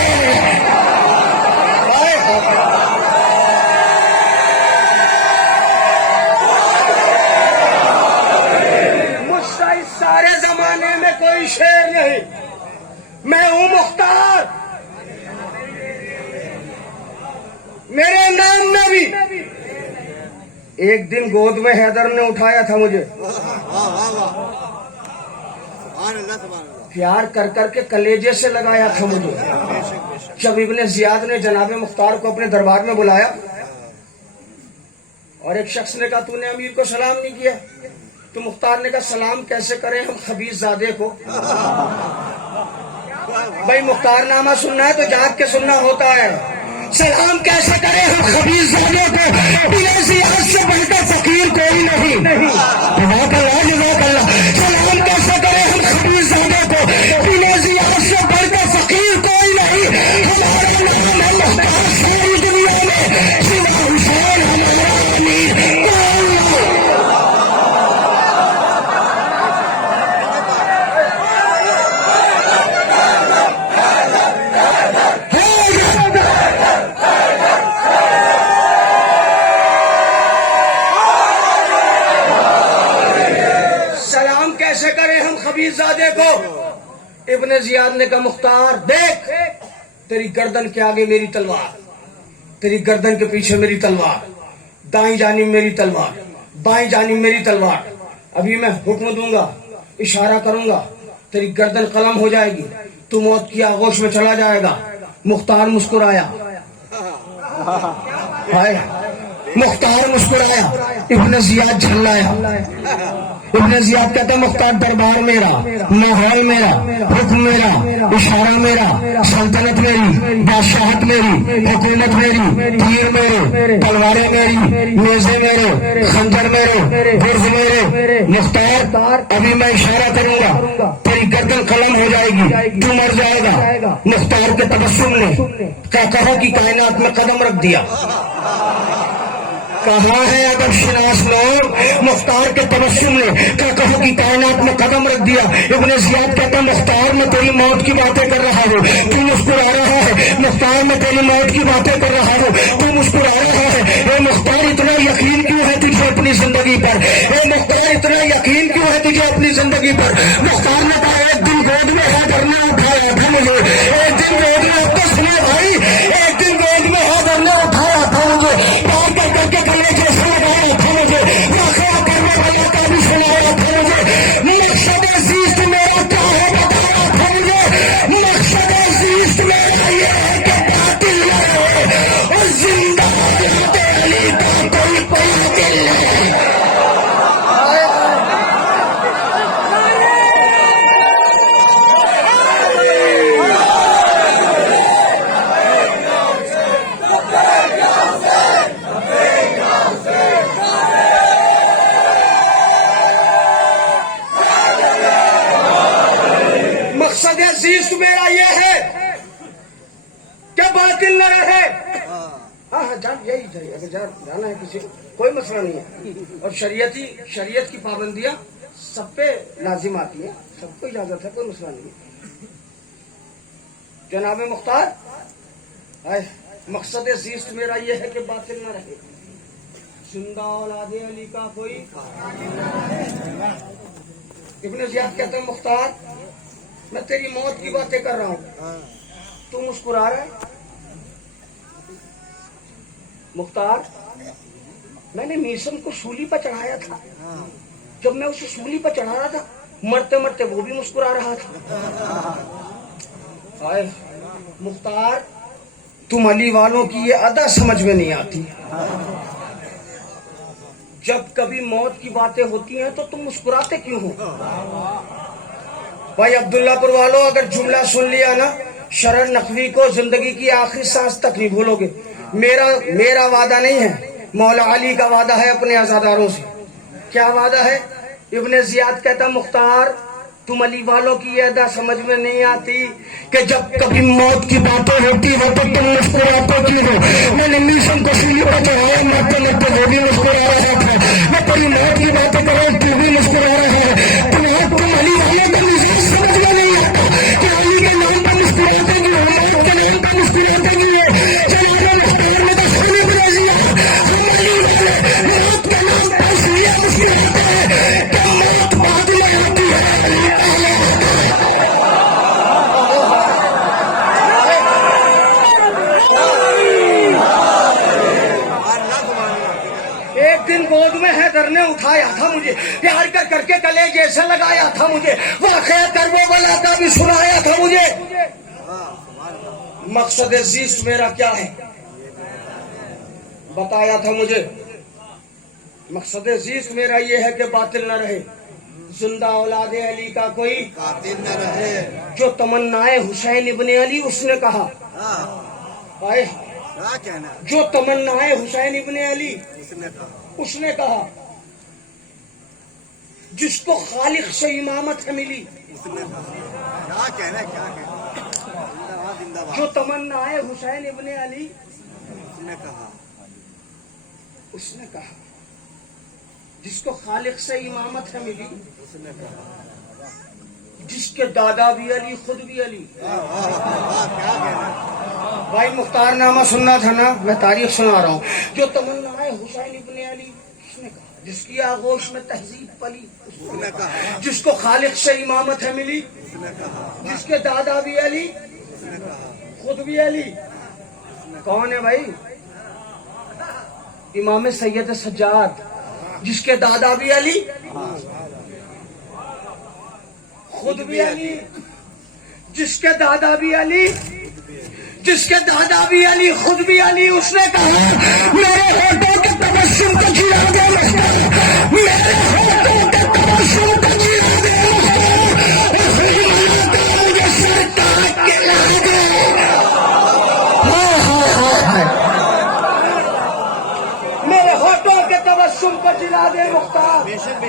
مجھ سے اس سارے زمانے میں کوئی شعر نہیں. میں ہوں مختار میرے نام نبی. ایک دن گود میں حیدر نے اٹھایا تھا مجھے. پیار کر کر کے کلیجے سے لگایا تھا مجھے. جب ابن زیاد نے جناب مختار کو اپنے دربار میں بلایا اور ایک شخص نے کہا تو نے امیر کو سلام نہیں کیا. تو مختار نے کہا سلام کیسے کریں ہم خبیث زادے کو. بھائی مختار نامہ سننا ہے تو جاگ کے سننا ہوتا ہے. سلام کیسے کریں ہم خبیث زادے کو. بلا زیاد سے بڑھ کر فقیر کوئی نہیں. جزاک اللہ جزاک اللہ. سلام کیسے کریں ہم خبیث زادے کو. بلا زیاد سے بڑھ کر فقیر کوئی نہیں. ہمارا نام ہے مختار ساری دنیا میں سوا حسین ہمارا امیر کوئی نہیں. کیسے کریں ہم خبیث زادے کو. ابن زیاد نے کہا مختار دیکھ تیری گردن کے آگے میری تلوار, تیری گردن کے پیچھے میری تلوار, دائیں جانب میری تلوار, بائیں جانب میری تلوار. ابھی میں حکم دوں گا, اشارہ کروں گا, تیری گردن قلم ہو جائے گی, تو موت کی آغوش میں چلا جائے گا. مختار مسکرایا. مختار مسکرایا. ابن زیاد جھلایا. ابن زیاد کہتے ہیں مختار دربار میرا, ماحول میرا, حکم میرا, اشارہ میرا, سلطنت میری, بادشاہت میری, حکومت میری, تیر میرے, تلواریں میری, نیزے میرے, خنجر میرے, گرز میرے. مختار ابھی میں اشارہ کروں گا تیری گردن قلم ہو جائے گی, تو مر جائے گا. مختار کے تبسم نے کہا کی کائنات میں قدم رکھ دیا. کہاں ہے ادب شناس لوگ. مختار کے تبسم نے کہا کی کائنات میں قدم رکھ دیا. ابن زیاد کہتا مختار میں تیری موت کی باتیں کر رہا ہوں, تو مسکرا رہا ہے. مختار میں تیری موت کی باتیں کر رہا ہوں, تو مسکرا رہا ہے. اے مختار اتنا یقین کیوں ہے تجھے اپنی زندگی پر. اے مختار اتنا یقین کیوں ہے تجھے اپنی زندگی پر. مختار نے کہا ایک دن گود میں حیدر نے اٹھایا تھا مجھے. ایک دن گود میں اب تو سنا بھائی, ایک دن گود میں حیدر نے اٹھایا تھا مجھے. پار کر کے گلے جیسے لگایا تھا مجھے. واقعہ کرنے والا کا بھی سنایا تھا مجھے. مقصد زیست میرا کیا ہے بتایا تھا مجھے. مقصد زیست میرا یہ جائیے اگر جانا ہے کسی کو کوئی مسئلہ نہیں ہے. اور شریعت کی پابندیاں سب پہ لازم آتی ہیں, سب کو اجازت ہے, کوئی مسئلہ نہیں ہے. جناب مختار, مقصد زیست میرا یہ ہے کہ باطل نہ رہے, زندہ اولاد علی کا کوئی. ابن زیاد کہتے ہیں مختار میں تیری موت کی باتیں کر رہا ہوں, تو مسکرا رہا ہے. مختار میں نے میسن کو سولی پر چڑھایا تھا, جب میں اسے سولی پر چڑھا رہا تھا مرتے مرتے وہ بھی مسکرا رہا تھا. مختار تم علی والوں کی یہ ادا سمجھ میں نہیں آتی. جب کبھی موت کی باتیں ہوتی ہیں تو تم مسکراتے کیوں ہو؟ بھائی عبداللہ پور والوں اگر جملہ سن لیا نا, شرر نقوی کو زندگی کی آخری سانس تک نہیں بھولو گے. میرا وعدہ نہیں ہے, مولا علی کا وعدہ ہے اپنے عزاداروں سے. کیا وعدہ ہے؟ ابن زیاد کہتا مختار تم علی والوں کی یہ ادا سمجھ میں نہیں آتی کہ جب کبھی موت کی باتیں ہوتی ہو تو تم مسکراتے کیوں ہو. میں نے میشن کو سولی پر چڑھایا, مرتے مرتے وہ بھی مسکرا رہا تھا. میں تیری موت کی باتیں کروں تو بھی مسکرا رہا ہے. تم علی والوں کا مزاج سمجھ میں نہیں آتا کہ علی کے نام پر مسکراتے کیوں ہو, موت کے نام پر مسکراتے کیوں ہو. جناب مختار نے تو سولی پر دیا, ہم علی والے موت کے نام پر اس لیے مسکراتے ہیں کہ موت بعد میں آتی ہے. ایک دن گود میں حیدر نے اٹھایا تھا مجھے, پیار کر کے کلیجے سے لگایا تھا مجھے, واقعہ کربلا کا بھی سنایا تھا مجھے. مقصد زیست میرا کیا ہے بتایا تھا مجھے. مقصد زیست میرا یہ ہے کہ باطل نہ رہے, زندہ اولاد علی کا کوئی قاتل نہ رہے. جو تمنائے حسین ابن علی اس نے کہا, جو تمنائے حسین ابن علی اس نے کہا, جس کو خالق سے امامت ہے ملی. جو تمنائے حسین ابن علی اس نے کہا, جس کو خالق سے امامت ہے ملی, جس کے دادا بھی علی خود بھی علی. بھائی مختار نامہ سننا تھا نا, میں تاریخ سنا رہا ہوں. جو تمنا ہے حسین ابن علی اس نے کہا, جس کی آغوش میں تہذیب پلی اس نے کہا, جس کو خالق سے امامت ہے ملی, جس کے دادا بھی علی خود بھی علی. کون ہے بھائی؟ امام سید سجاد, جس کے دادا بھی علی خود بھی علی, جس کے دادا بھی علی, جس کے دادا بھی علی خود بھی علی. اس نے کہا میرے ہونٹوں کے تبسم کو جلا دے مختار, میرے ہونٹوں کے تبسم کو جلا دے مختار, مجھے سر کاٹ کے لا دے. میرے ہونٹوں کے تبسم کو جلا دے مختار, بے شک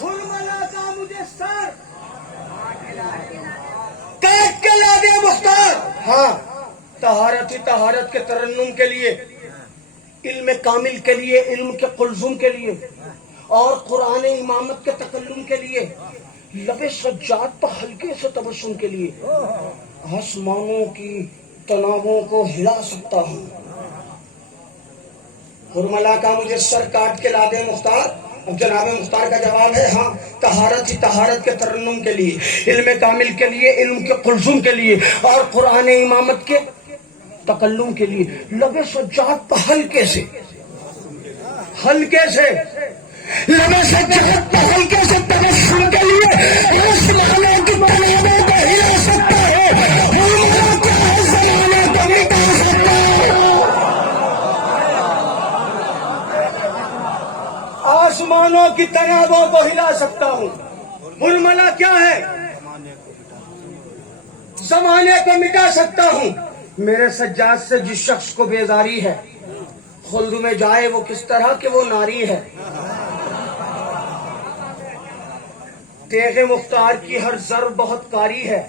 ہرملا کا مجھے سر کاٹ کے لا دے مختار. ہاں, طہارت ہی طہارت کے ترنم کے لیے, علم کامل کے لیے, علم کے قلزم کے لیے, اور قرآن امامت کے تکلم کے لیے, لب سجاد پر ہلکے سے تبسم کے لیے آسمانوں کی تنابوں کو ہلا سکتا ہوں. ہرملا کا مجھے سر کاٹ کے لا دے مختار. اب جناب مختار کا جواب ہے ہاں, طہارت ہی طہارت کے ترنم کے لیے, علم کامل کے لیے, علم کے قلزم کے لیے, اور قرآن امامت کے تکلم کے لیے, لب سجاد پر ہلکے سے لب سجاد پر ہلکے سے تبسم کے لیے آسمانوں کی تنابوں کو ہلا سکتا ہے. ہرملا کیا ہے, زمانے کو مٹا سکتا ہے. آسمانوں کی تنابوں کو ہلا سکتا ہوں. ہرملا کیا ہے, زمانے کو مٹا سکتا ہوں. میرے سجاد سے جس شخص کو بیزاری ہے, خلد میں جائے وہ کس طرح کہ وہ ناری ہے. تیغ مختار کی ہر ضرب بہت کاری ہے.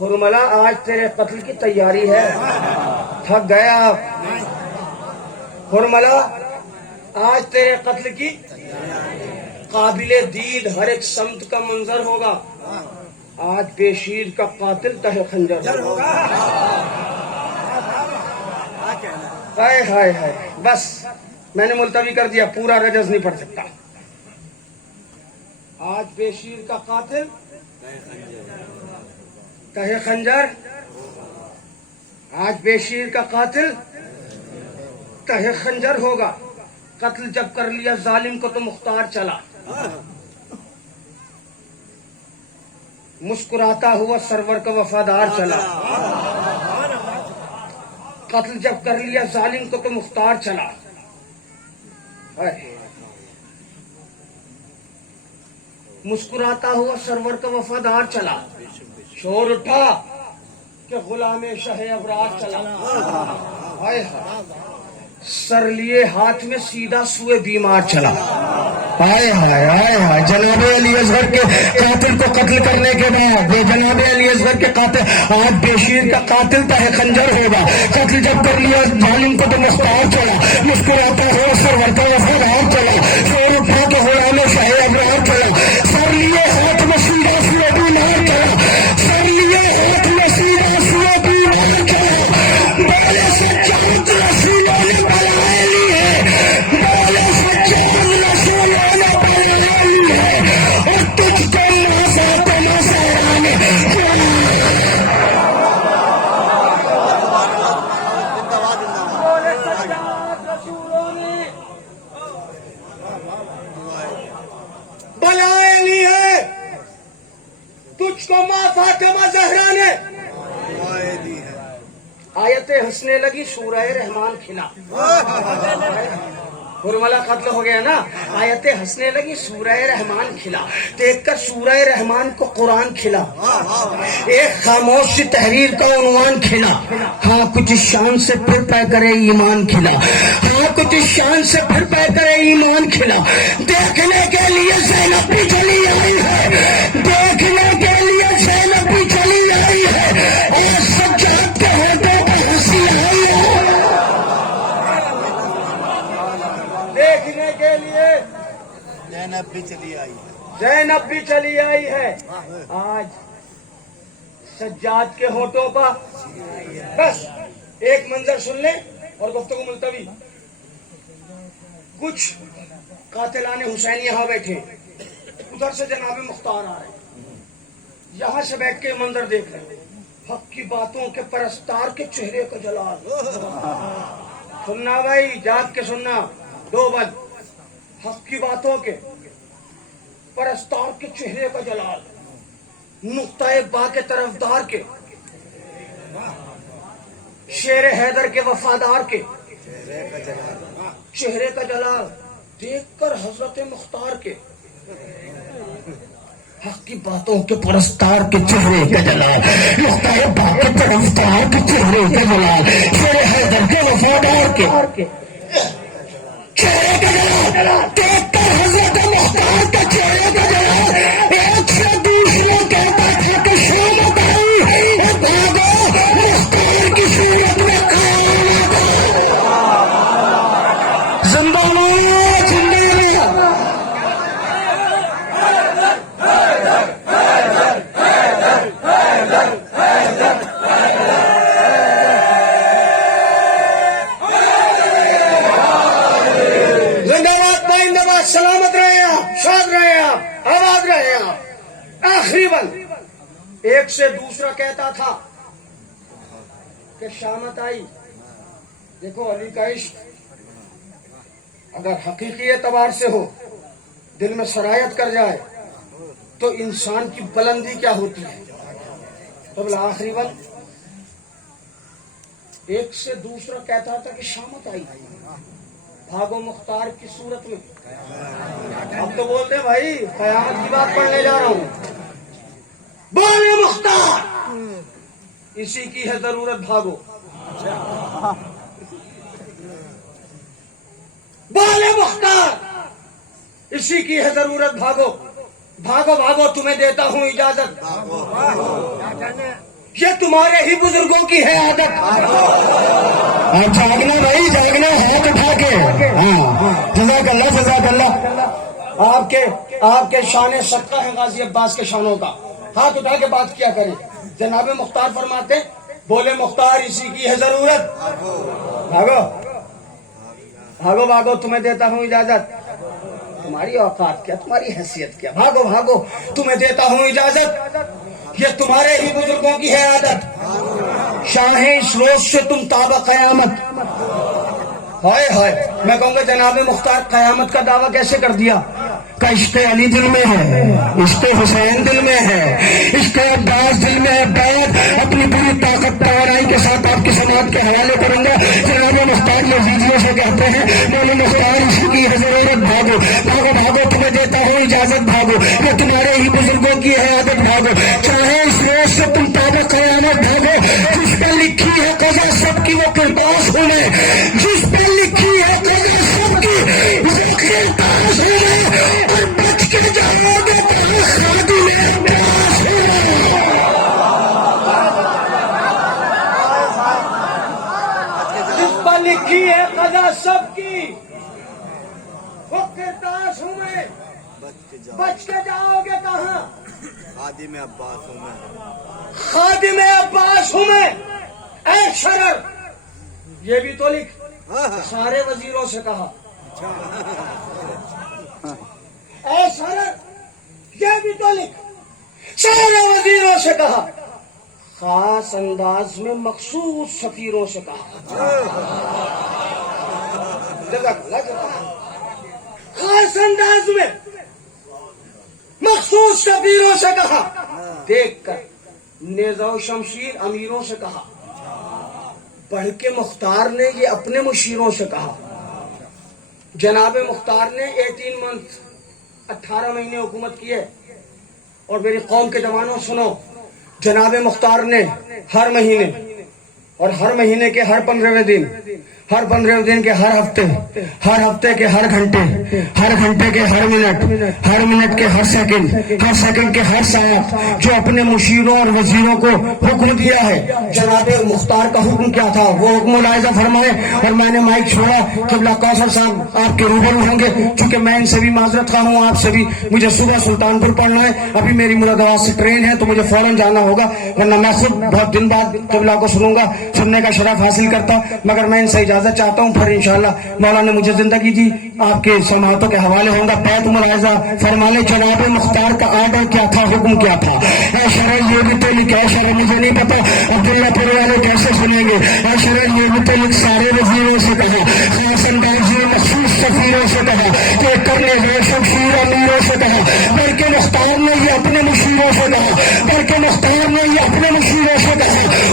ہرملا آج تیرے قتل کی تیاری ہے. تھک گئے آپ؟ حرملہ آج تیرے قتل کی قابل دید ہر ایک سمت کا منظر ہوگا. آج بے شیر کا قاتل تہ خنجر ہوگا. ہائے ہائے ہائے، بس میں نے ملتوی کر دیا، پورا رجز نہیں پڑھ سکتا. آج بے شیر کا قاتل تہ خنجر، آج بے شیر کا قاتل تہ خنجر ہوگا. قتل جب کر لیا ظالم کو تو مختار چلا، مسکراتا ہوا سرور کا وفادار چلا. قتل جب کر لیا ظالم کو تو مختار چلا. مسکراتا ہوا سرور کا وفادار چلا. شور اٹھا کہ غلام شہ ابرار چلا. ہائے ہائے، سر لیے ہاتھ میں سیدھا سوئے بیمار چلا. ہائے ہائے ہائے ہائے، جناب علی اصغر کے قاتل کو قتل کرنے کے بعد یہ جناب علی اصغر کے قاتل آج بے شیر کا قاتل تہ خنجر ہوگا. قتل جب کر لیا ظالم کو تو مختار چلا، مسکراتا ہوا سرور کا وفادار چلا. شور اٹھا تو غلام شاہ ابرار چلا. سر لیے ہاتھ میں سیدھا سوئے بیمار چلا. سر لیے ہاتھ میں سیدھا سوئے بیمار چلا. بولے سجاد رسولوں نے بلائے لی ہے، بولے سجاد رسولوں نے بلائے لی ہے، اور تجھ کو ماسا تماسانے بلائے لی ہے، تجھ کو ماں فاطمہ زہرا نے. آیتیں ہنسنے لگی، سورہ رحمان کھلا. حرملہ قتل ہو گیا نا، آیتیں ہنسنے لگی، سورہ رحمان کھلا. دیکھ کر سورہ رحمان کو قرآن کھلا. ایک خاموش سی تحریر کا عنوان کھلا. ہاں کچھ شان سے پھر پہ کرے ایمان کھلا. ہاں کچھ شان سے پھر پہ کرے ایمان کھلا. دیکھنے کے لیے زینب بھی چلی آئی ہے، دیکھنے کے لیے زینب بھی چلی آئی ہے، اور سجاد کے ہوٹوں پر ہنسی آئی ہے. دیکھنے کے لیے زینب بھی چلی آئی ہے. زینب بھی چلی آئی ہے. آج سجاد کے ہونٹوں پر بس ایک منظر سن لیں اور گفتگو ملتوی. کچھ قاتلان حسین یہاں بیٹھے، ادھر سے جناب مختار آ رہے ہیں، یہاں سے بیٹھ کے منظر دیکھ رہے ہیں. حق کی باتوں کے پرستار کے چہرے کا جلال. سننا بھائی، جاگ کے سننا. دو بند، حق کی باتوں کے پرستار کے چہرے کا جلال، نقطۂ با کے طرفدار کے، شیر حیدر کے وفادار کے چہرے کا جلال دیکھ کر حضرت مختار کے حق کی باتوں کے پرستار کے چہرے کا جلال، نقطۂ با کے طرفدار کے چہرے کا جلال، شیر حیدر کے وفادار کے چہرے کا جلال دیکھ کر حضرت مختار کے چہرے کا جلال. ایک سے دوسرے کہتا تھا کہ شامت آئی اور بھاگو، مختار کی صورت میں قیامت آئی. زندہ باد، زندہ باد. سلامت رہے آپ، شاد رہے آپ، آباد رہے آپ. آخری بند، ایک سے دوسرا کہتا تھا کہ شامت آئی. دیکھو علی کا عشق اگر حقیقی اعتبار سے ہو، دل میں سرایت کر جائے تو انسان کی بلندی کیا ہوتی ہے. تو بلا آخری بند، ایک سے دوسرا کہتا تھا کہ شامت آئی، بھاگو مختار کی صورت میں. اب تو بولتے ہیں بھائی قیامت کی بات پڑھنے جا رہا ہوں. بولے مختار، اسی کی ہے ضرورت، بھاگو. بولے مختار، اسی کی ہے ضرورت، بھاگو. بھاگو بھاگو، تمہیں دیتا ہوں اجازت. یہ تمہارے ہی بزرگوں کی ہے عادت. اور جاگنا بھائی جاگنا، ہاتھ اٹھا کے. ہاں جزاک اللہ جزاک اللہ. آپ کے شان صدقہ ہے غازی عباس کے شانوں کا. ہاتھ اٹھا کے بات کیا کریں. جناب مختار فرماتے بولے مختار اسی کی ہے ضرورت. بھاگو بھاگو بھاگو، تمہیں دیتا ہوں اجازت. تمہاری اوقات کیا، تمہاری حیثیت کیا، بھاگو بھاگو، تمہیں دیتا ہوں اجازت. یہ تمہارے ہی بزرگوں کی ہے عادت. شاہیں اس روز سے تم تابع قیامت. ہائے ہائے، میں کہوں گا جناب مختار قیامت کا دعویٰ کیسے کر دیا؟ کا عشق علی دل میں ہے، عشق حسین دل میں ہے، عشق عباس دل میں ہے. بات اپنی پوری طاقت توانائی کے ساتھ آپ کی سماعت کے حوالے کروں گا. جناب مختار یزیدیوں سے کہتے ہیں مولا مختار اسی کی ہے ضرورت. بھاگو بھاگو بھاگو، تمہیں دیتا ہوں اجازت. بھاگو، یہ تمہارے ہی بزرگوں کی ہے عادت. بھاگو، چاہے اس روز سے تم تابع قیامت. بھاگو، جس پہ لکھی ہے قضا سب کی وہ کرتاس ہوں میں، جس پہ لکھی ہے قضا سب کی وہ کرتاس ہوں میں. اور بچ کے جاؤ گے تو خادم عباس ہوں میں. جس پر لکھی ہے قضا سب کی وہ کرتاس ہوں میں. بچ کے جاؤ گے کہاں؟ خادم عباس ہوں میں. خادم عباس ہوں میں. اے شرر، یہ بھی تو لکھ. سارے وزیروں سے کہا اے شرر، یہ بھی تو لکھ. سارے وزیروں سے کہا. خاص انداز میں مخصوص سفیروں سے کہا. خاص انداز میں مخصوص سفیروں سے کہا. دیکھ کر نیزہ و شمشیر امیروں سے کہا. پڑھ کے مختار نے یہ اپنے مشیروں سے کہا. جناب مختار نے 18 منتھ 18 مہینے حکومت کی ہے. اور میری قوم کے جوانوں سنو، جناب مختار نے ہر مہینے اور ہر مہینے کے ہر 15ویں دن، ہر 15 دن کے ہر ہفتے کے ہر گھنٹے کے ہر منٹ کے ہر سیکنڈ کے ہر ساعت جو اپنے مشیروں اور وزیروں کو حکم دیا ہے. جناب مختار کا حکم کیا تھا وہ حکم ملاحظہ فرمائے. اور میں نے مائک چھوڑا، قبلہ کوثر صاحب آپ کے روبرو ہوں گے، چونکہ میں ان سے بھی معذرت خواہ ہوں، آپ سے بھی. مجھے صبح سلطانپور پڑھنا ہے، ابھی میری مرادآباد سے ٹرین ہے تو مجھے فوراً جانا ہوگا، ورنہ میں خود بہت دن بعد قبلہ کو سنوں گا، سننے کا شرف حاصل کرتا. مگر میں ان سے اجازت چاہتا ہوں، پھر انشاءاللہ مولا نے مجھے زندگی دی، آپ کے سماعتوں کے حوالے ہوں گا. بیت ملاحظہ فرمانے جناب مختار کا آرڈر کیا تھا، حکم کیا تھا. اے شرع یہ بھی تو لکھ، اے شرع مجھے نہیں پتا عبداللہ پورے والے کیسے سنیں گے. اے شرع یہ بھی تو لکھ، سارے وزیروں سے کہا، خاص انداز میں مخصوص سفیروں سے کہا، کہ کرنے گئے شمشیر امیروں سے کہا. بلکہ مختار نے یہ اپنے مشیروں سے کہا،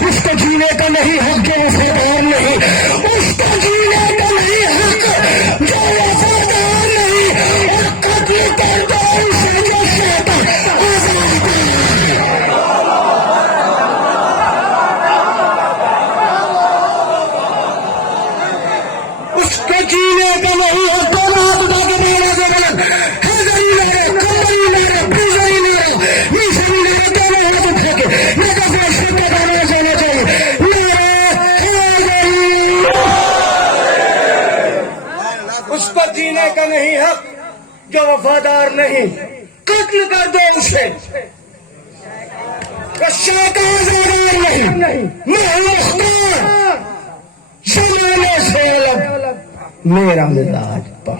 اس کو جینے کا نہیں حق جو وفادار نہیں، اس کو جینے کا نہیں حق جو وفادار نہیں، اور قتل کر دو اسے جو شیطان آزاد ہے. اس کو جینے کا نہیں حق. دونوں ہاتھ اٹھا کے میرا سے غلط حیدری لڑے، کمبری لڑے، بیزری لڑے، میسری لڑے، دونوں ہاتھ اٹھا کے میرا فیصلے کا گانا جانا چاہیے. اس پر جینے کا نہیں حق جو وفادار نہیں، قتل کر دو اسے. شیطان آزادار نہیں، میں مختار زمانے سے الگ، میرا مزاج پر